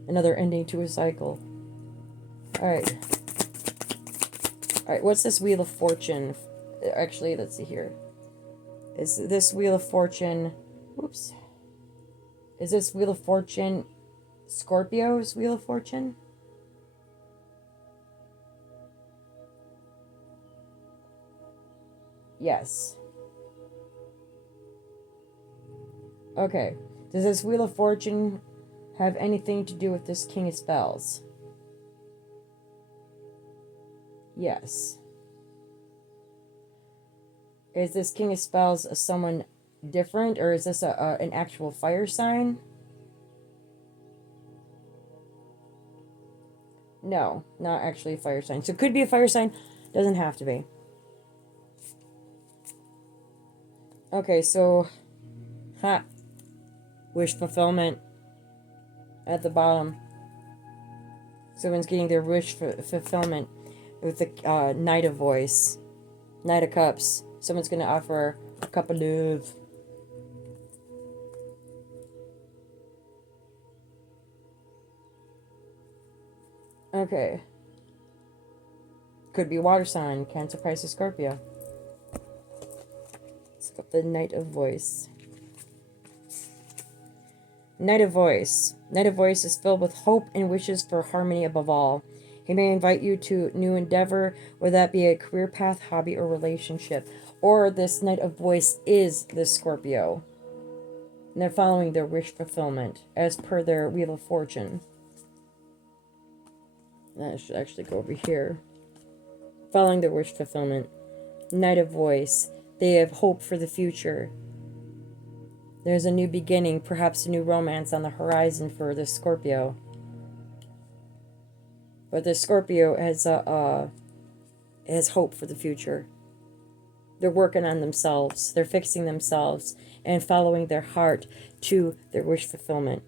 Another ending to a cycle. Alright. Alright, what's this Wheel of Fortune? Actually, let's see here. Is this Wheel of Fortune... Whoops. Is this Wheel of Fortune Scorpio's Wheel of Fortune? Yes. Okay. Does this Wheel of Fortune have anything to do with this King of Spells? Yes. Is this King of Spells someone different, or is this an actual fire sign? No, not actually a fire sign. So it could be a fire sign, doesn't have to be. Okay, so wish fulfillment at the bottom. Someone's getting their wish fulfillment with the Knight of Voice, Knight of Cups. Someone's going to offer a cup of love. Okay. Could be water sign, Cancer, Pisces, Scorpio. Let's look up the Knight of Voice. Knight of Voice. Knight of Voice is filled with hope and wishes for harmony above all. He may invite you to new endeavor, whether that be a career path, hobby, or relationship. Or this Knight of Voice is the Scorpio. And they're following their wish fulfillment as per their Wheel of Fortune. I should actually go over here. Following their wish fulfillment. Knight of Voice. They have hope for the future. There's a new beginning, perhaps a new romance on the horizon for the Scorpio. But the Scorpio has has hope for the future. They're working on themselves. They're fixing themselves and following their heart to their wish fulfillment.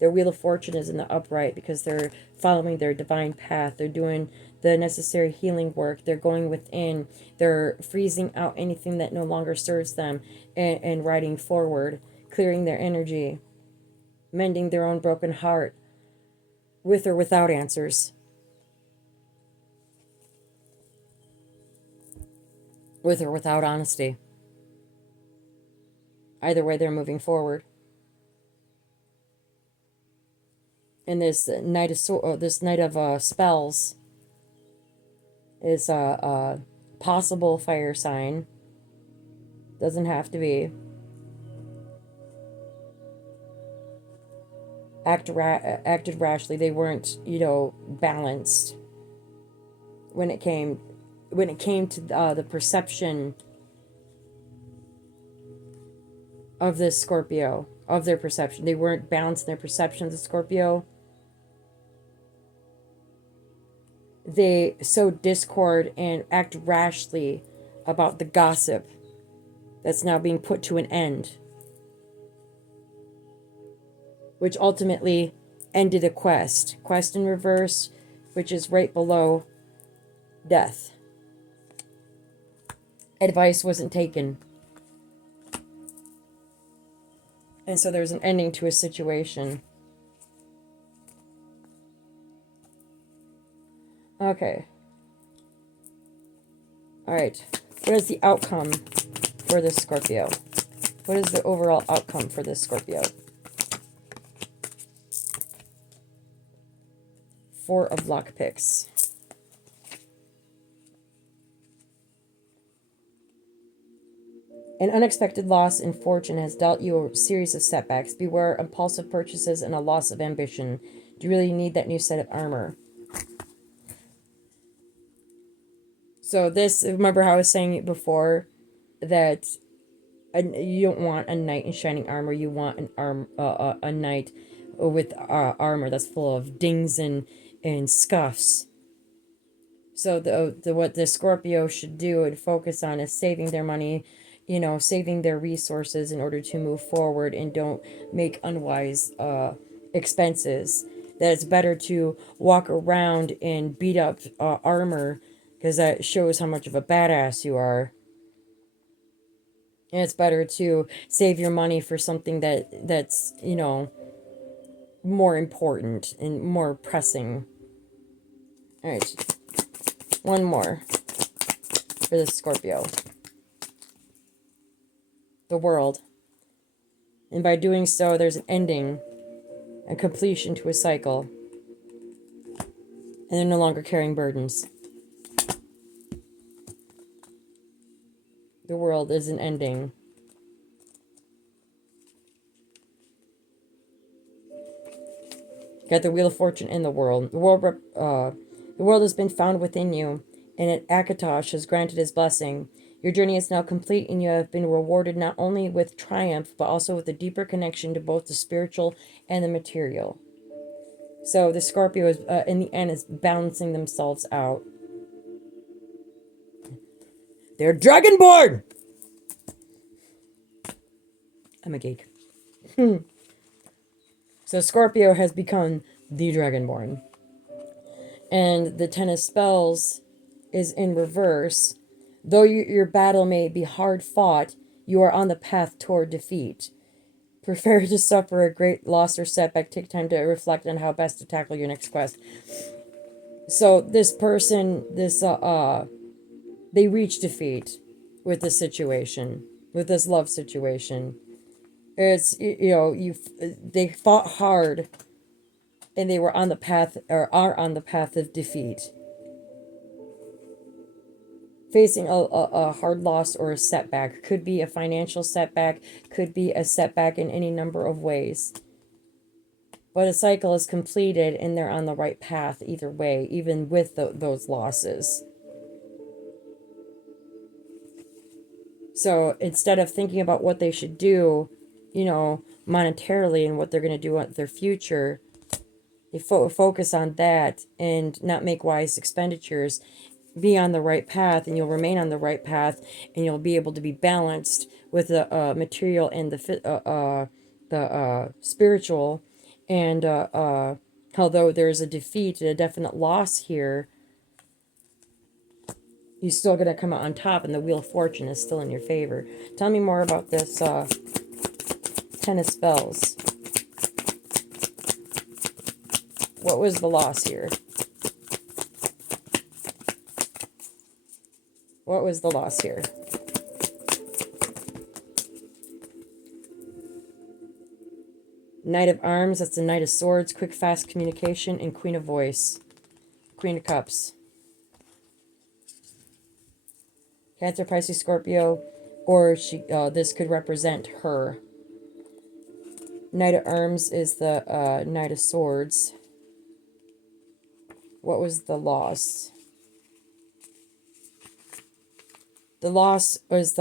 Their wheel of fortune is in the upright because they're following their divine path. They're doing the necessary healing work. They're going within. They're freezing out anything that no longer serves them and riding forward, clearing their energy, mending their own broken heart, with or without answers, with or without honesty. Either way, they're moving forward. And this knight of spells is a possible fire sign. Doesn't have to be. Acted rashly. They weren't, balanced when it came to the perception of this Scorpio, of their perception. They weren't balanced in their perception of the Scorpio. They sow discord and act rashly about the gossip that's now being put to an end, which ultimately ended a quest in reverse, which is right below death. Advice wasn't taken. And so there's an ending to a situation. Okay. All right. What is the outcome for this Scorpio? What is the overall outcome for this Scorpio? Four of lockpicks. An unexpected loss in fortune has dealt you a series of setbacks. Beware impulsive purchases and a loss of ambition. Do you really need that new set of armor? So this, remember how I was saying it before, that you don't want a knight in shining armor. You want a knight with armor that's full of dings and scuffs. So what the Scorpio should do and focus on is saving their money, saving their resources in order to move forward, and don't make unwise expenses. That it's better to walk around in beat up armor, because that shows how much of a badass you are. And it's better to save your money for something that's more important and more pressing. All right, one more for the Scorpio. The World. And by doing so, there's an ending, a completion to a cycle. And they're no longer carrying burdens. The World is an ending. Got the Wheel of Fortune in the world. The world has been found within you, and Akatosh has granted his blessing. Your journey is now complete, and you have been rewarded not only with triumph, but also with a deeper connection to both the spiritual and the material. So the Scorpio is, in the end, is balancing themselves out. They're Dragonborn! I'm a geek. So Scorpio has become the Dragonborn. And the Ten of Spells is in reverse. Though your battle may be hard fought, you are on the path toward defeat. Prepare to suffer a great loss or setback. Take time to reflect on how best to tackle your next quest. So this person, they reach defeat with this situation, with this love situation. It's, they fought hard, and they were on the path, or are on the path of defeat. Facing a hard loss or a setback. Could be a financial setback, could be a setback in any number of ways. But a cycle is completed, and they're on the right path either way, even with those losses. So instead of thinking about what they should do, monetarily, and what they're going to do with their future, they focus on that and not make wise expenditures. be on the right path, and you'll remain on the right path, and you'll be able to be balanced with the material and the spiritual. And although there's a defeat, a definite loss here, you're still going to come out on top, and the Wheel of Fortune is still in your favor. Tell me more about this Ten of Spells. What was the loss here? What was the loss here? Knight of Arms, that's the Knight of Swords, quick, fast communication, and Queen of Voice. Queen of Cups. Cancer, Pisces, Scorpio, or this could represent her. Knight of Arms is the Knight of Swords. What was the loss? The loss was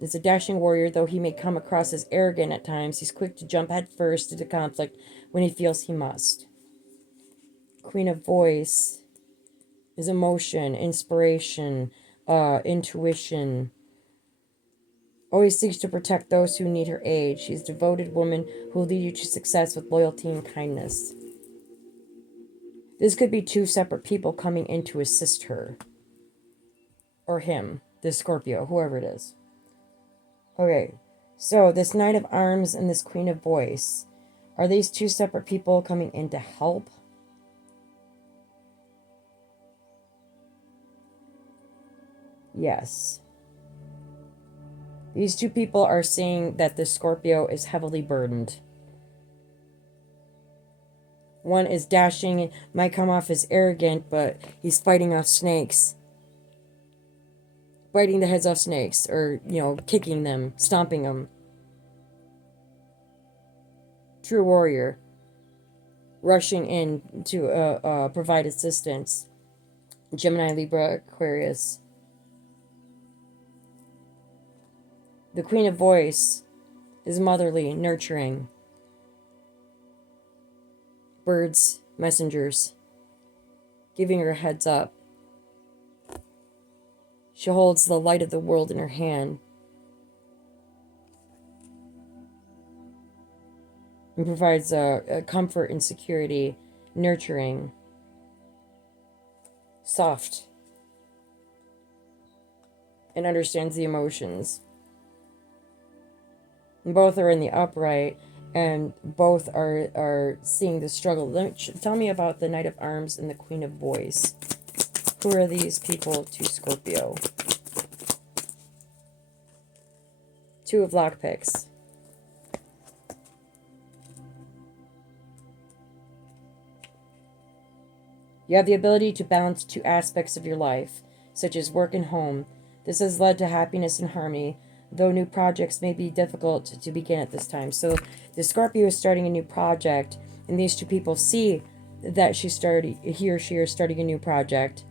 is a dashing warrior, though he may come across as arrogant at times. He's quick to jump headfirst into conflict when he feels he must. Queen of Voice is emotion, inspiration, intuition. Always seeks to protect those who need her aid. She's a devoted woman who will lead you to success with loyalty and kindness. This could be two separate people coming in to assist her. Or him. This Scorpio, whoever it is. Okay, so this Knight of Arms and this Queen of Voice. Are these two separate people coming in to help? Yes. These two people are saying that the Scorpio is heavily burdened. One is dashing, might come off as arrogant, but he's fighting off snakes. Biting the heads off snakes, or, kicking them, stomping them. True warrior. Rushing in to provide assistance. Gemini, Libra, Aquarius. The Queen of Voice is motherly, nurturing. Birds, messengers. Giving her a heads up. She holds the light of the world in her hand and provides a comfort and security, nurturing, soft, and understands the emotions. And both are in the upright, and both are seeing the struggle. Tell me about the Knight of Arms and the Queen of Voice. Who are these people to Scorpio? Two of Lockpicks. You have the ability to balance two aspects of your life, such as work and home. This has led to happiness and harmony, though new projects may be difficult to begin at this time. So the Scorpio is starting a new project, and these two people see that he or she is starting a new project.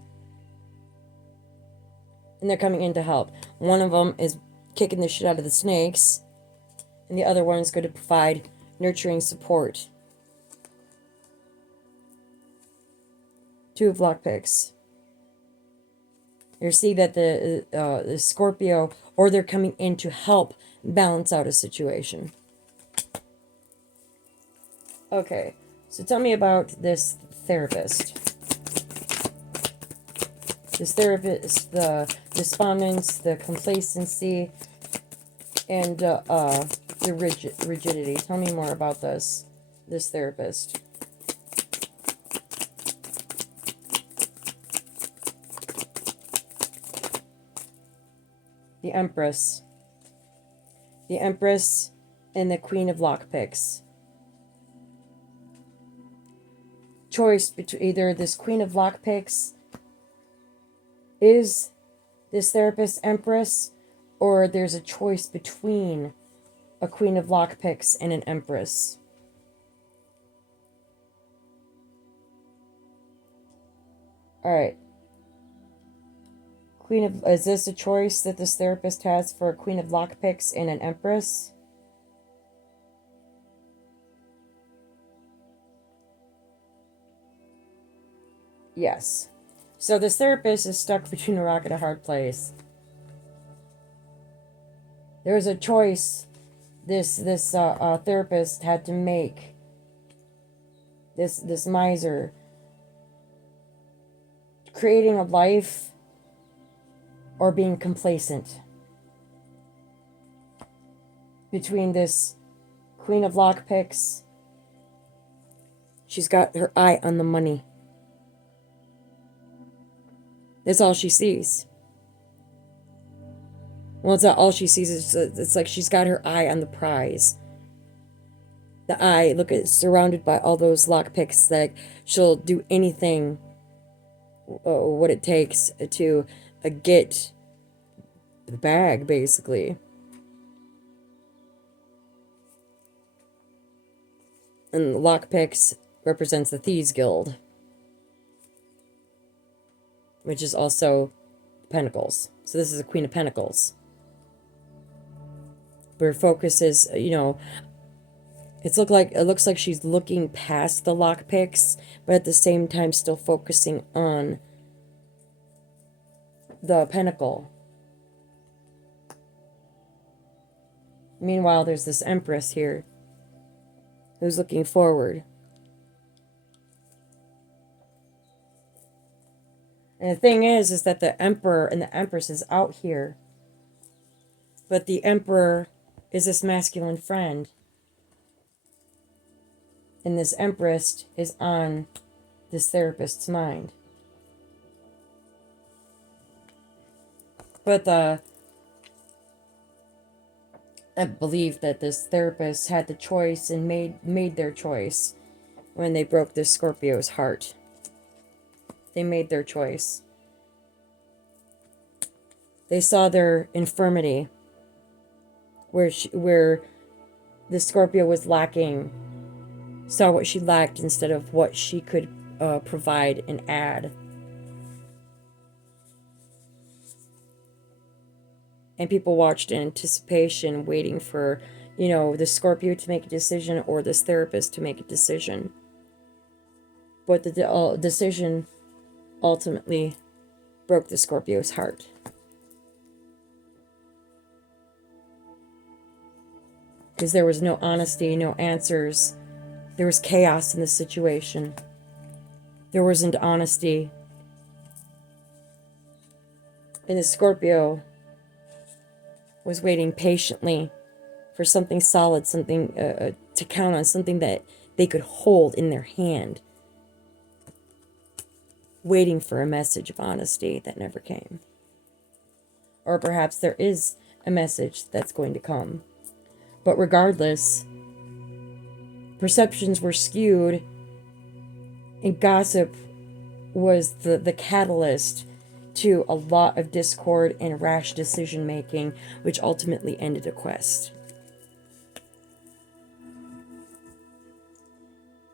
And they're coming in to help. One of them is kicking the shit out of the snakes, and the other one is going to provide nurturing support. Two of Lockpicks. You see that the Scorpio, or they're coming in to help balance out a situation. Okay, so tell me about this therapist. This therapist, the despondence, the complacency, and the rigidity. Tell me more about this therapist. The Empress. The Empress and the Queen of Lockpicks. Choice between either this Queen of Lockpicks is this therapist Empress, or there's a choice between a Queen of Lockpicks and an Empress. All right. Is this a choice that this therapist has for a Queen of Lockpicks and an Empress? Yes. So this therapist is stuck between a rock and a hard place. There was a choice this therapist had to make. This miser, creating a life or being complacent. Between this Queen of Lockpicks, she's got her eye on the money. That's all she sees. Well, it's not all she sees. It's like she's got her eye on the prize. The eye, look, it's surrounded by all those lockpicks. That she'll do anything, what it takes to get the bag, basically. And lockpicks represents the Thieves Guild, which is also Pentacles. So this is a Queen of Pentacles. Where focus is, you know, it looks like she's looking past the lockpicks, but at the same time still focusing on the pentacle. Meanwhile, there's this Empress here who's looking forward. And the thing is that the Emperor and the Empress is out here. But the Emperor is this masculine friend. And this Empress is on this therapist's mind. But I believe that this therapist had the choice and made their choice when they broke this Scorpio's heart. They made their choice. They saw their infirmity, where the Scorpio was lacking, saw what she lacked instead of what she could provide and add. And people watched in anticipation, waiting for, you know, the Scorpio to make a decision or this therapist to make a decision. But the decision ultimately broke the Scorpio's heart. Because there was no honesty, no answers. There was chaos in the situation. There wasn't honesty. And the Scorpio was waiting patiently for something solid, something to count on, something that they could hold in their hand. Waiting for a message of honesty that never came. Or perhaps there is a message that's going to come. But regardless, perceptions were skewed, and gossip was the catalyst to a lot of discord and rash decision making, which ultimately ended a quest.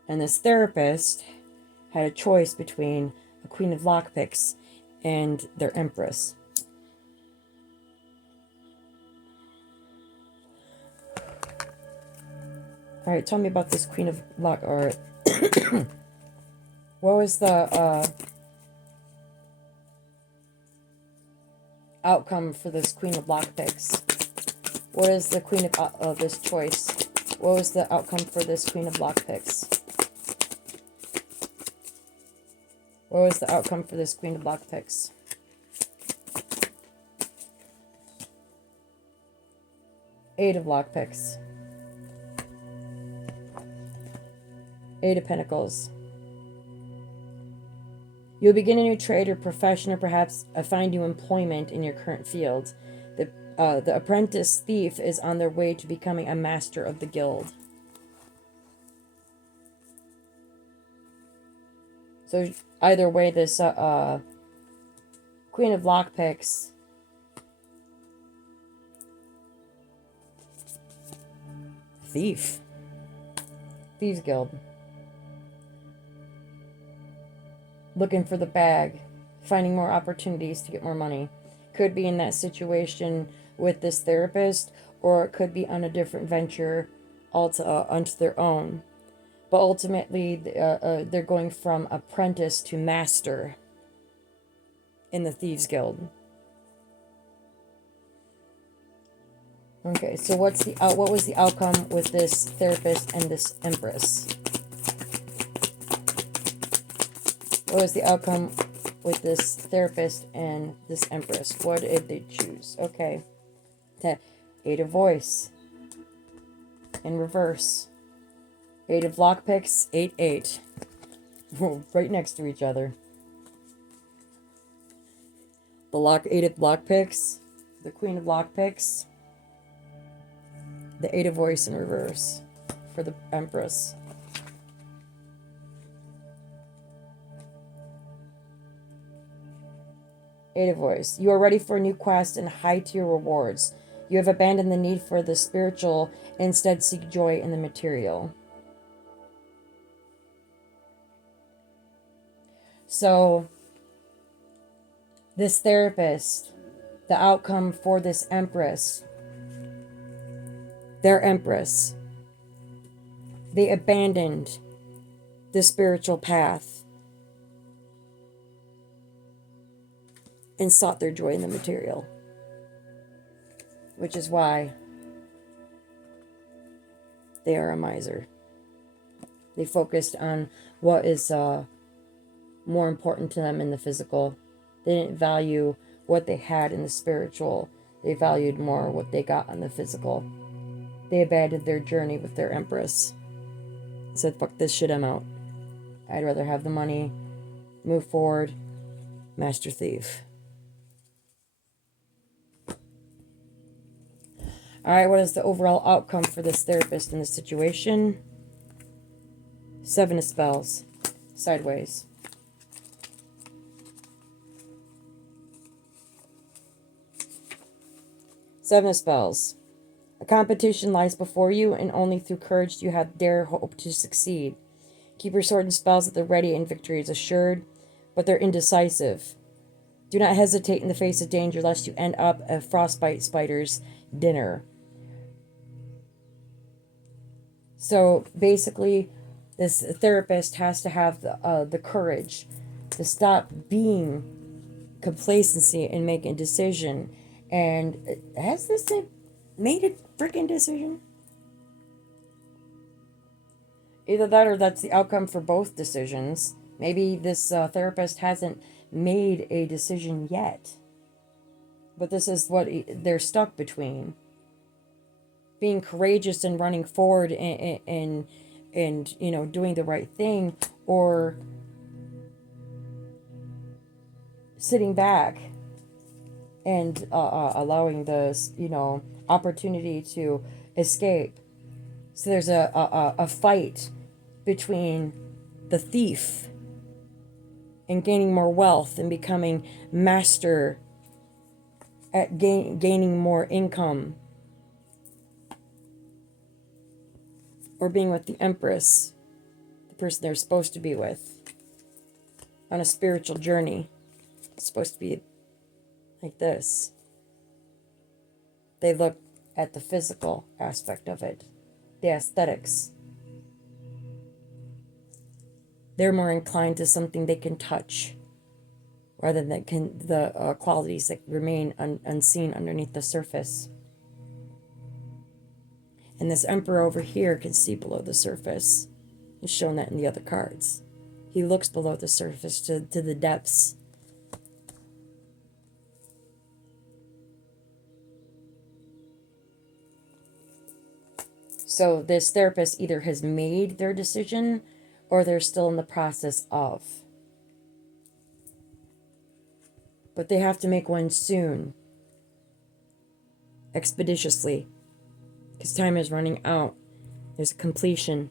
And this therapist had a choice between a Queen of Lockpicks and their Empress. All right, tell me about this Queen of Lock. Or what was the outcome for this Queen of Lockpicks? What is the Queen of this choice? What was the outcome for this Queen of Lockpicks? What was the outcome for this Queen of Lockpicks? Eight of Lockpicks. Eight of Pentacles. You'll begin a new trade or profession, or perhaps find new employment in your current field. The apprentice thief is on their way to becoming a master of the guild. So either way, this Queen of Lockpicks thief. Thieves Guild. Looking for the bag, finding more opportunities to get more money. Could be in that situation with this therapist, or it could be on a different venture onto their own. But ultimately, they're going from apprentice to master. in the Thieves Guild. Okay, so what was the outcome with this therapist and this Empress? What was the outcome with this therapist and this Empress? What did they choose? Okay. Eight of Voice. In reverse. Eight of Lockpicks. 8-8. Right next to each other. The Eight of Lockpicks. The Queen of Lockpicks. The Eight of Voice in reverse. For the Empress. Eight of Voice. You are ready for a new quest and high tier rewards. You have abandoned the need for the spiritual and instead seek joy in the material. So, this therapist, the outcome for this Empress, their Empress, they abandoned the spiritual path and sought their joy in the material. Which is why they are a miser. They focused on what is more important to them in the physical. They didn't value what they had in the spiritual. They valued more what they got on the physical. They abandoned their journey with their Empress. Said, fuck this shit, I'm out. I'd rather have the money, move forward, master thief. Alright, what is the overall outcome for this therapist in this situation? Seven of Spells. Sideways. Seven of Spells. A competition lies before you, and only through courage do you have dare hope to succeed. Keep your sword and spells at the ready, and victory is assured, but they're indecisive. Do not hesitate in the face of danger, lest you end up a frostbite spider's dinner. So basically, this therapist has to have the courage to stop being complacency and make a decision. And has this made a freaking decision? Either that or that's the outcome for both decisions. Maybe this therapist hasn't made a decision yet. But this is what they're stuck between. Being courageous and running forward and you know, doing the right thing, or sitting back and allowing the, you know, opportunity to escape. So there's a fight between the thief and gaining more wealth and becoming master at gaining more income, or being with the Empress, the person they're supposed to be with, on a spiritual journey. It's supposed to be like this. They look at the physical aspect of it, the aesthetics. They're more inclined to something they can touch, rather than the qualities that remain unseen underneath the surface. And this Emperor over here can see below the surface. He's shown that in the other cards. He looks below the surface to the depths. So this therapist either has made their decision or they're still in the process of. But they have to make one soon. Expeditiously. Because time is running out. There's a completion.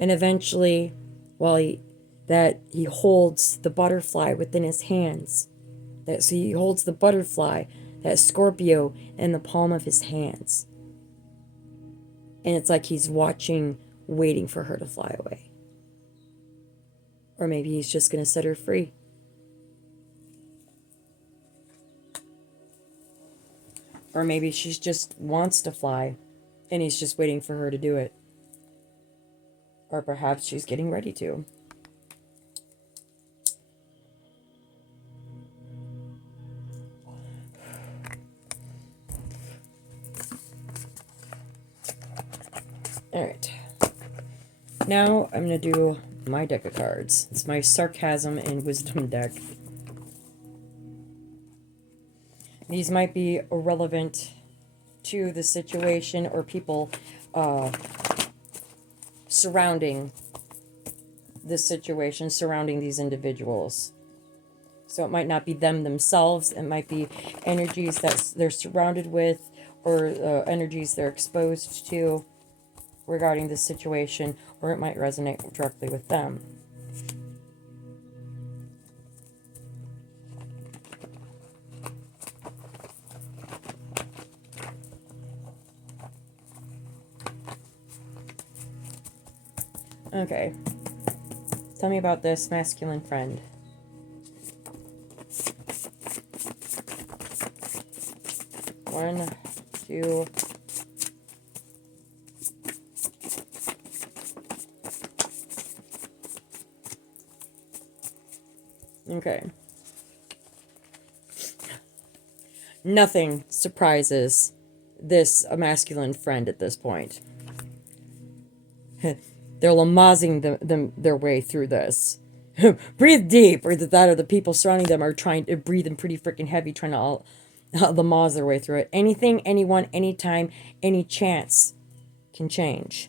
And eventually, while he holds the butterfly within his hands. So he holds the butterfly, that Scorpio, in the palm of his hands. And it's like he's watching, waiting for her to fly away. Or maybe he's just going to set her free. Or maybe she just wants to fly, and he's just waiting for her to do it. Or perhaps she's getting ready to. All right. Now I'm going to do my deck of cards. It's my sarcasm and wisdom deck. These might be irrelevant to the situation or people surrounding this situation, surrounding these individuals. So it might not be them themselves. It might be energies that they're surrounded with, or energies they're exposed to regarding this situation, or it might resonate directly with them. Okay. Tell me about this masculine friend. One, two. Okay. Nothing surprises this masculine friend at this point. They're lamazing their way through this. Breathe deep, or that or the people surrounding them are trying to breathe in pretty freaking heavy, trying to lamaz their way through it. Anything, anyone, anytime, any chance can change.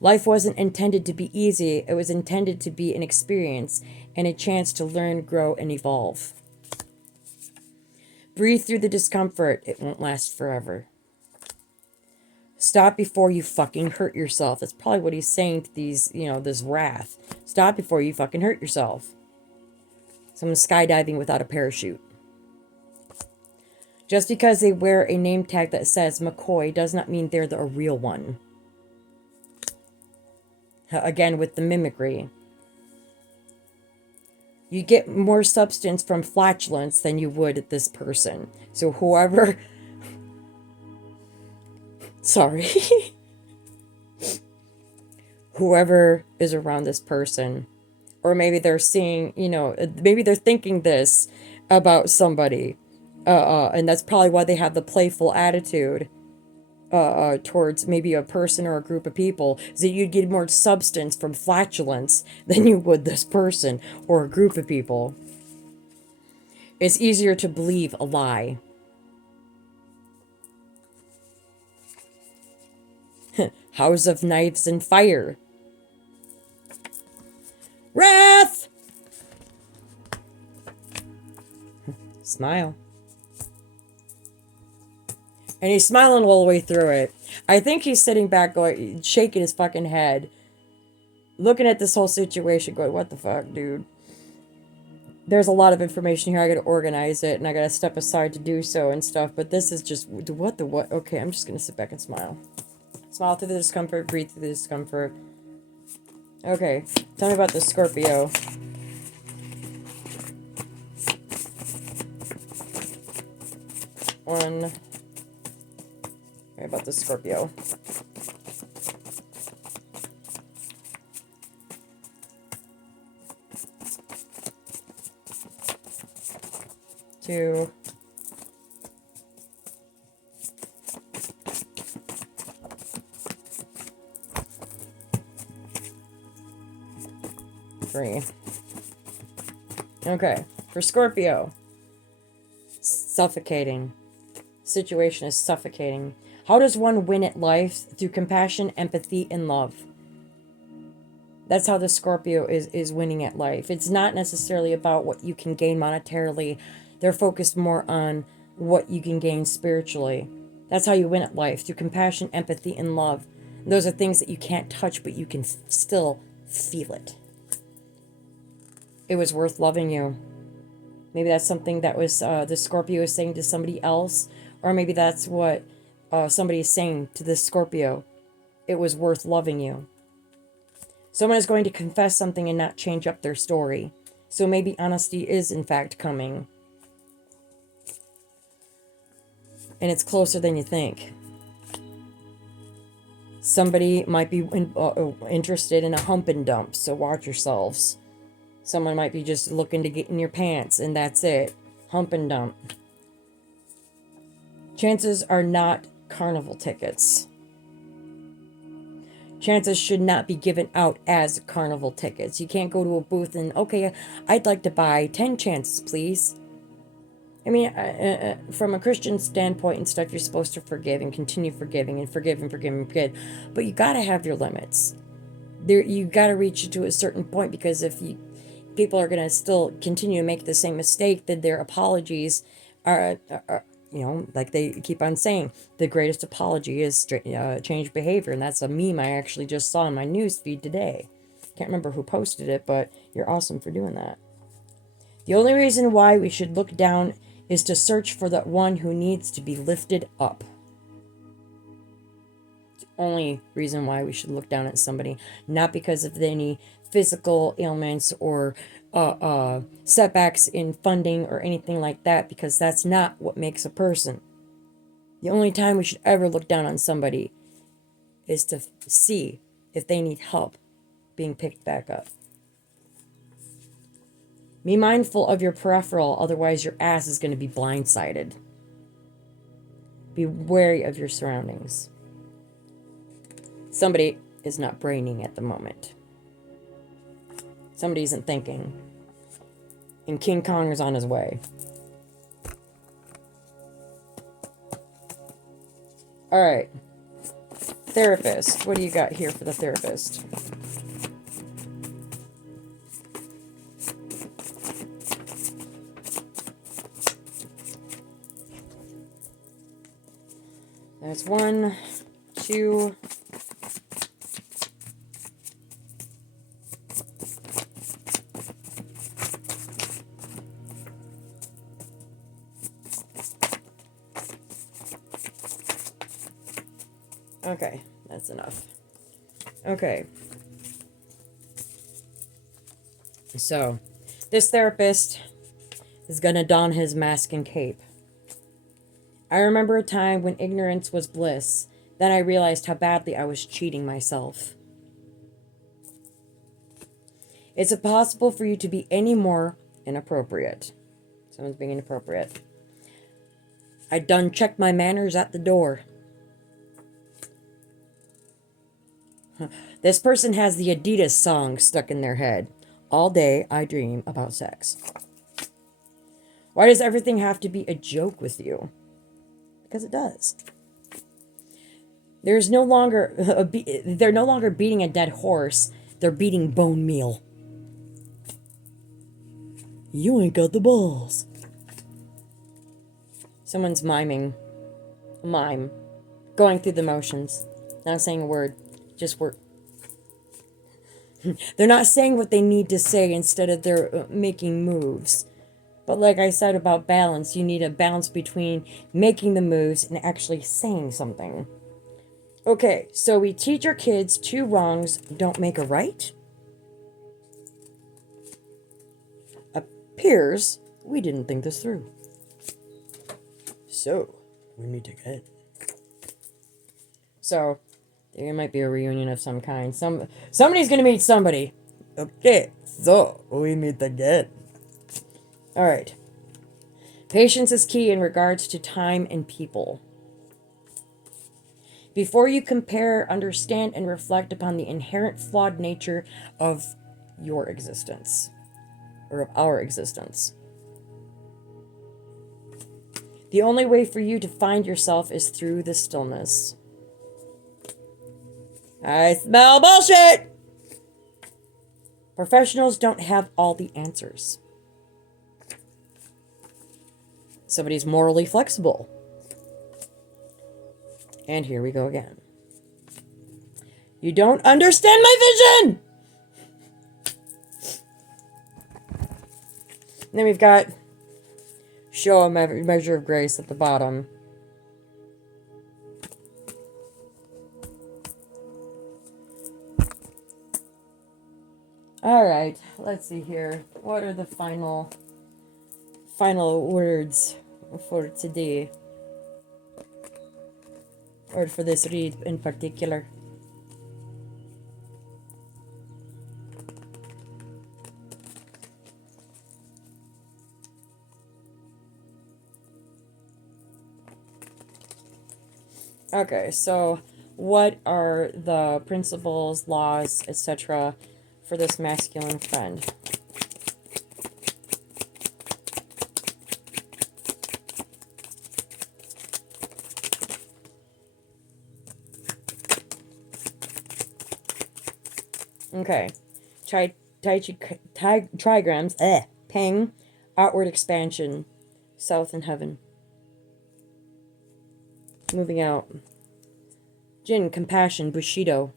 Life wasn't intended to be easy. It was intended to be an experience and a chance to learn, grow, and evolve. Breathe through the discomfort. It won't last forever. Stop before you fucking hurt yourself. That's probably what he's saying to these, this wrath. Stop before you fucking hurt yourself. Someone skydiving without a parachute. Just because they wear a name tag that says McCoy does not mean they're the real one. Again, with the mimicry. You get more substance from flatulence than you would this person. So whoever... Sorry. Whoever is around this person. Or maybe they're seeing, maybe they're thinking this about somebody. And that's probably why they have the playful attitude towards maybe a person or a group of people. Is that you'd get more substance from flatulence than you would this person or a group of people. It's easier to believe a lie. House of Knives and Fire. Wrath! Smile. And he's smiling all the way through it. I think he's sitting back going, shaking his fucking head. Looking at this whole situation going, what the fuck, dude? There's a lot of information here. I gotta organize it and I gotta step aside to do so and stuff. But this is just, what? Okay, I'm just gonna sit back and smile. Smile through the discomfort, breathe through the discomfort. Okay, tell me about the Scorpio. One. Tell me about the Scorpio. Two. Three. Okay, for Scorpio. Suffocating. Situation is suffocating. How does one win at life? Through compassion, empathy, and love. That's how the Scorpio is winning at life. It's not necessarily about what you can gain monetarily. They're focused more on what you can gain spiritually. That's how you win at life. Through compassion, empathy, and love. And those are things that you can't touch, but you can still feel it. It was worth loving you. Maybe that's something that was the Scorpio is saying to somebody else. Or maybe that's what somebody is saying to this Scorpio. It was worth loving you. Someone is going to confess something and not change up their story. So maybe honesty is in fact coming. And it's closer than you think. Somebody might be interested in a hump and dump, so watch yourselves. Someone might be just looking to get in your pants, and that's it. Hump and dump. Chances are not carnival tickets. Chances should not be given out as carnival tickets. You can't go to a booth and, okay, I'd like to buy 10 chances, please. I mean, from a Christian standpoint and stuff, you're supposed to forgive and continue forgiving and forgive and forgive and forgive. But you got to have your limits. You got to reach it to a certain point, because if people are going to still continue to make the same mistake, then their apologies are like they keep on saying, the greatest apology is change behavior. And that's a meme I actually just saw in my news feed today. Can't remember who posted it, but you're awesome for doing that. The only reason why we should look down is to search for the one who needs to be lifted up. It's the only reason why we should look down at somebody, not because of any physical ailments or setbacks in funding or anything like that, because that's not what makes a person. The only time we should ever look down on somebody is to see if they need help being picked back up. Be mindful of your peripheral, otherwise your ass is going to be blindsided. Be wary of your surroundings. Somebody is not braining at the moment. Somebody isn't thinking. And King Kong is on his way. Alright. Therapist. What do you got here for the therapist? There's 1, 2. Okay, that's enough. Okay. So, this therapist is gonna don his mask and cape. I remember a time when ignorance was bliss. Then I realized how badly I was cheating myself. It's impossible for you to be any more inappropriate. Someone's being inappropriate. I done checked my manners at the door. This person has the Adidas song stuck in their head. All day I dream about sex. Why does everything have to be a joke with you? Because it does. They're no longer beating a dead horse. They're beating bone meal. You ain't got the balls. Someone's miming. A mime. Going through the motions. Not saying a word. Just work. They're not saying what they need to say. Instead of they're making moves. But like I said about balance, you need a balance between making the moves and actually saying something. Okay, so we teach our kids 2 wrongs don't make a right. Appears we didn't think this through. So, we meet again. So, there might be a reunion of some kind. Somebody's gonna meet somebody. Okay, so we meet again. Alright. Patience is key in regards to time and people. Before you compare, understand, and reflect upon the inherent flawed nature of your existence. Or of our existence. The only way for you to find yourself is through the stillness. I smell bullshit! Professionals don't have all the answers. Somebody's morally flexible. And here we go again. You don't understand my vision! And then we've got show a measure of grace at the bottom. Alright, let's see here. What are the final words for today? Or for this read in particular? Okay, so What are the principles, laws, etc. for this masculine friend? Okay. Trigrams. Ping. Outward expansion. South in heaven. Moving out. Jin. Compassion. Bushido.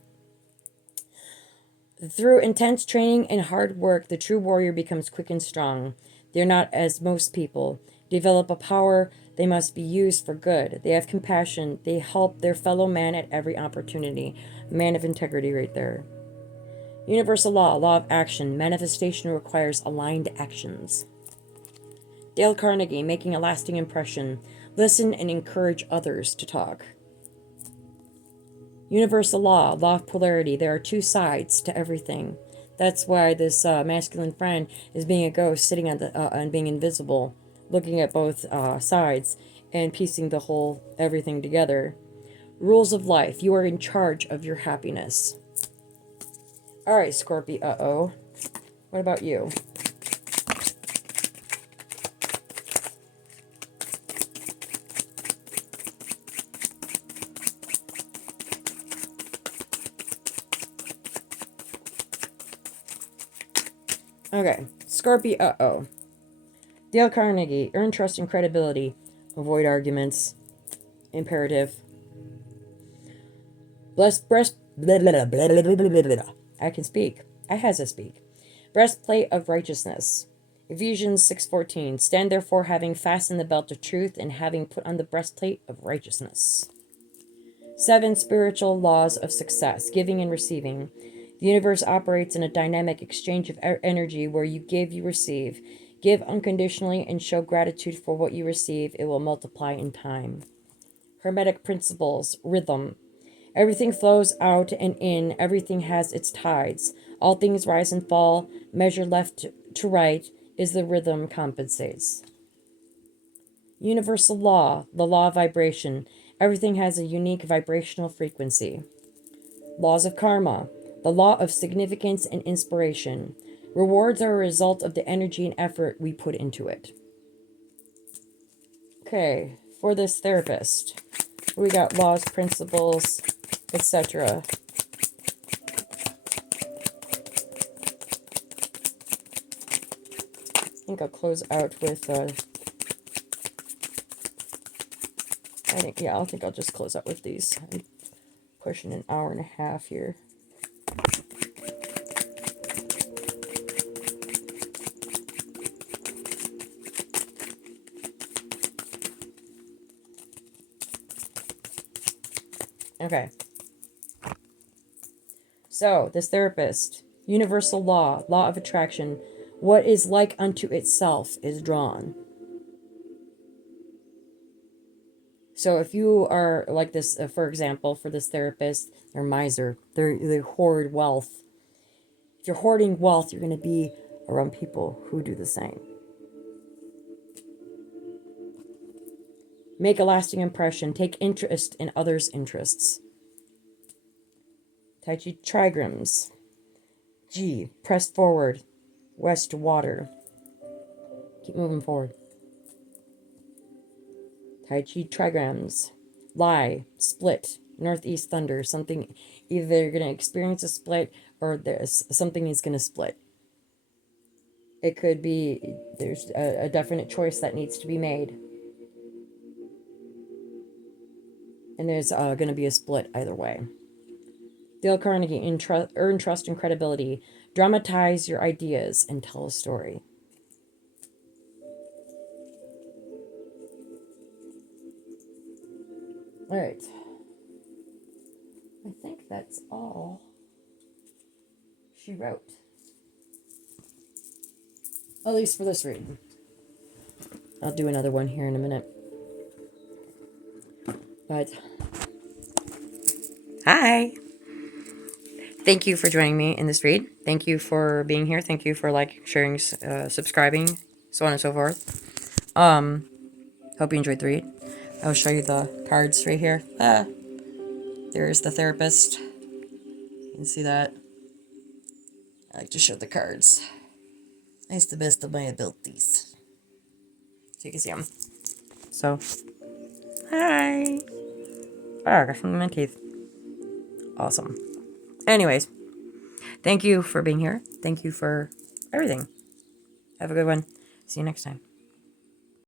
Through intense training and hard work, the true warrior becomes quick and strong. They're not as most people. Develop a power, they must be used for good. They have compassion. They help their fellow man at every opportunity. Man of integrity right there. Universal law, law of action. Manifestation requires aligned actions. Dale Carnegie, making a lasting impression. Listen and encourage others to talk. Universal law, law of polarity. There are two sides to everything. That's why this masculine friend is being a ghost, sitting on the and being invisible, looking at both sides and piecing the whole everything together. Rules of life. You are in charge of your happiness. All right, Scorpio. What about you? Okay, Scorpio. Dale Carnegie, earn trust and credibility. Avoid arguments. Imperative. Breast. Blah, blah, blah, blah, blah, blah, blah. I can speak. I has to speak. Breastplate of righteousness. Ephesians 6:14. Stand therefore, having fastened the belt of truth and having put on the breastplate of righteousness. 7 spiritual laws of success. Giving and receiving. The universe operates in a dynamic exchange of energy where you give, you receive. Give unconditionally and show gratitude for what you receive. It will multiply in time. Hermetic principles. Rhythm. Everything flows out and in. Everything has its tides. All things rise and fall. Measure left to right is the rhythm compensates. Universal law. The law of vibration. Everything has a unique vibrational frequency. Laws of karma. The law of significance and inspiration. Rewards are a result of the energy and effort we put into it. Okay, for this therapist, we got laws, principles, etc. I think I'll close out with, I think I'll just close out with these. I'm pushing an hour and a half here. Okay. So, this therapist, universal law, law of attraction, what is like unto itself is drawn. So if you are like this, for example, for this therapist, they're miser, they hoard wealth. If you're hoarding wealth, you're going to be around people who do the same. Make a lasting impression. Take interest in others' interests. Tai Chi trigrams. G. Press forward. West to water. Keep moving forward. Tai Chi trigrams. Lie. Split. Northeast thunder. Something, either you're going to experience a split or there's something is going to split. It could be there's a definite choice that needs to be made. And there's going to be a split either way. Dale Carnegie, earn trust and credibility. Dramatize your ideas and tell a story. All right. I think that's all she wrote. At least for this reading. I'll do another one here in a minute. But, hi! Thank you for joining me in this read. Thank you for being here. Thank you for liking, sharing, subscribing, so on and so forth. Hope you enjoyed the read. I'll show you the cards right here. There's the therapist. You can see that. I like to show the cards. It's the best of my abilities. So you can see them. So, hi. Oh, I got something in my teeth. Awesome. Anyways, thank you for being here. Thank you for everything. Have a good one. See you next time.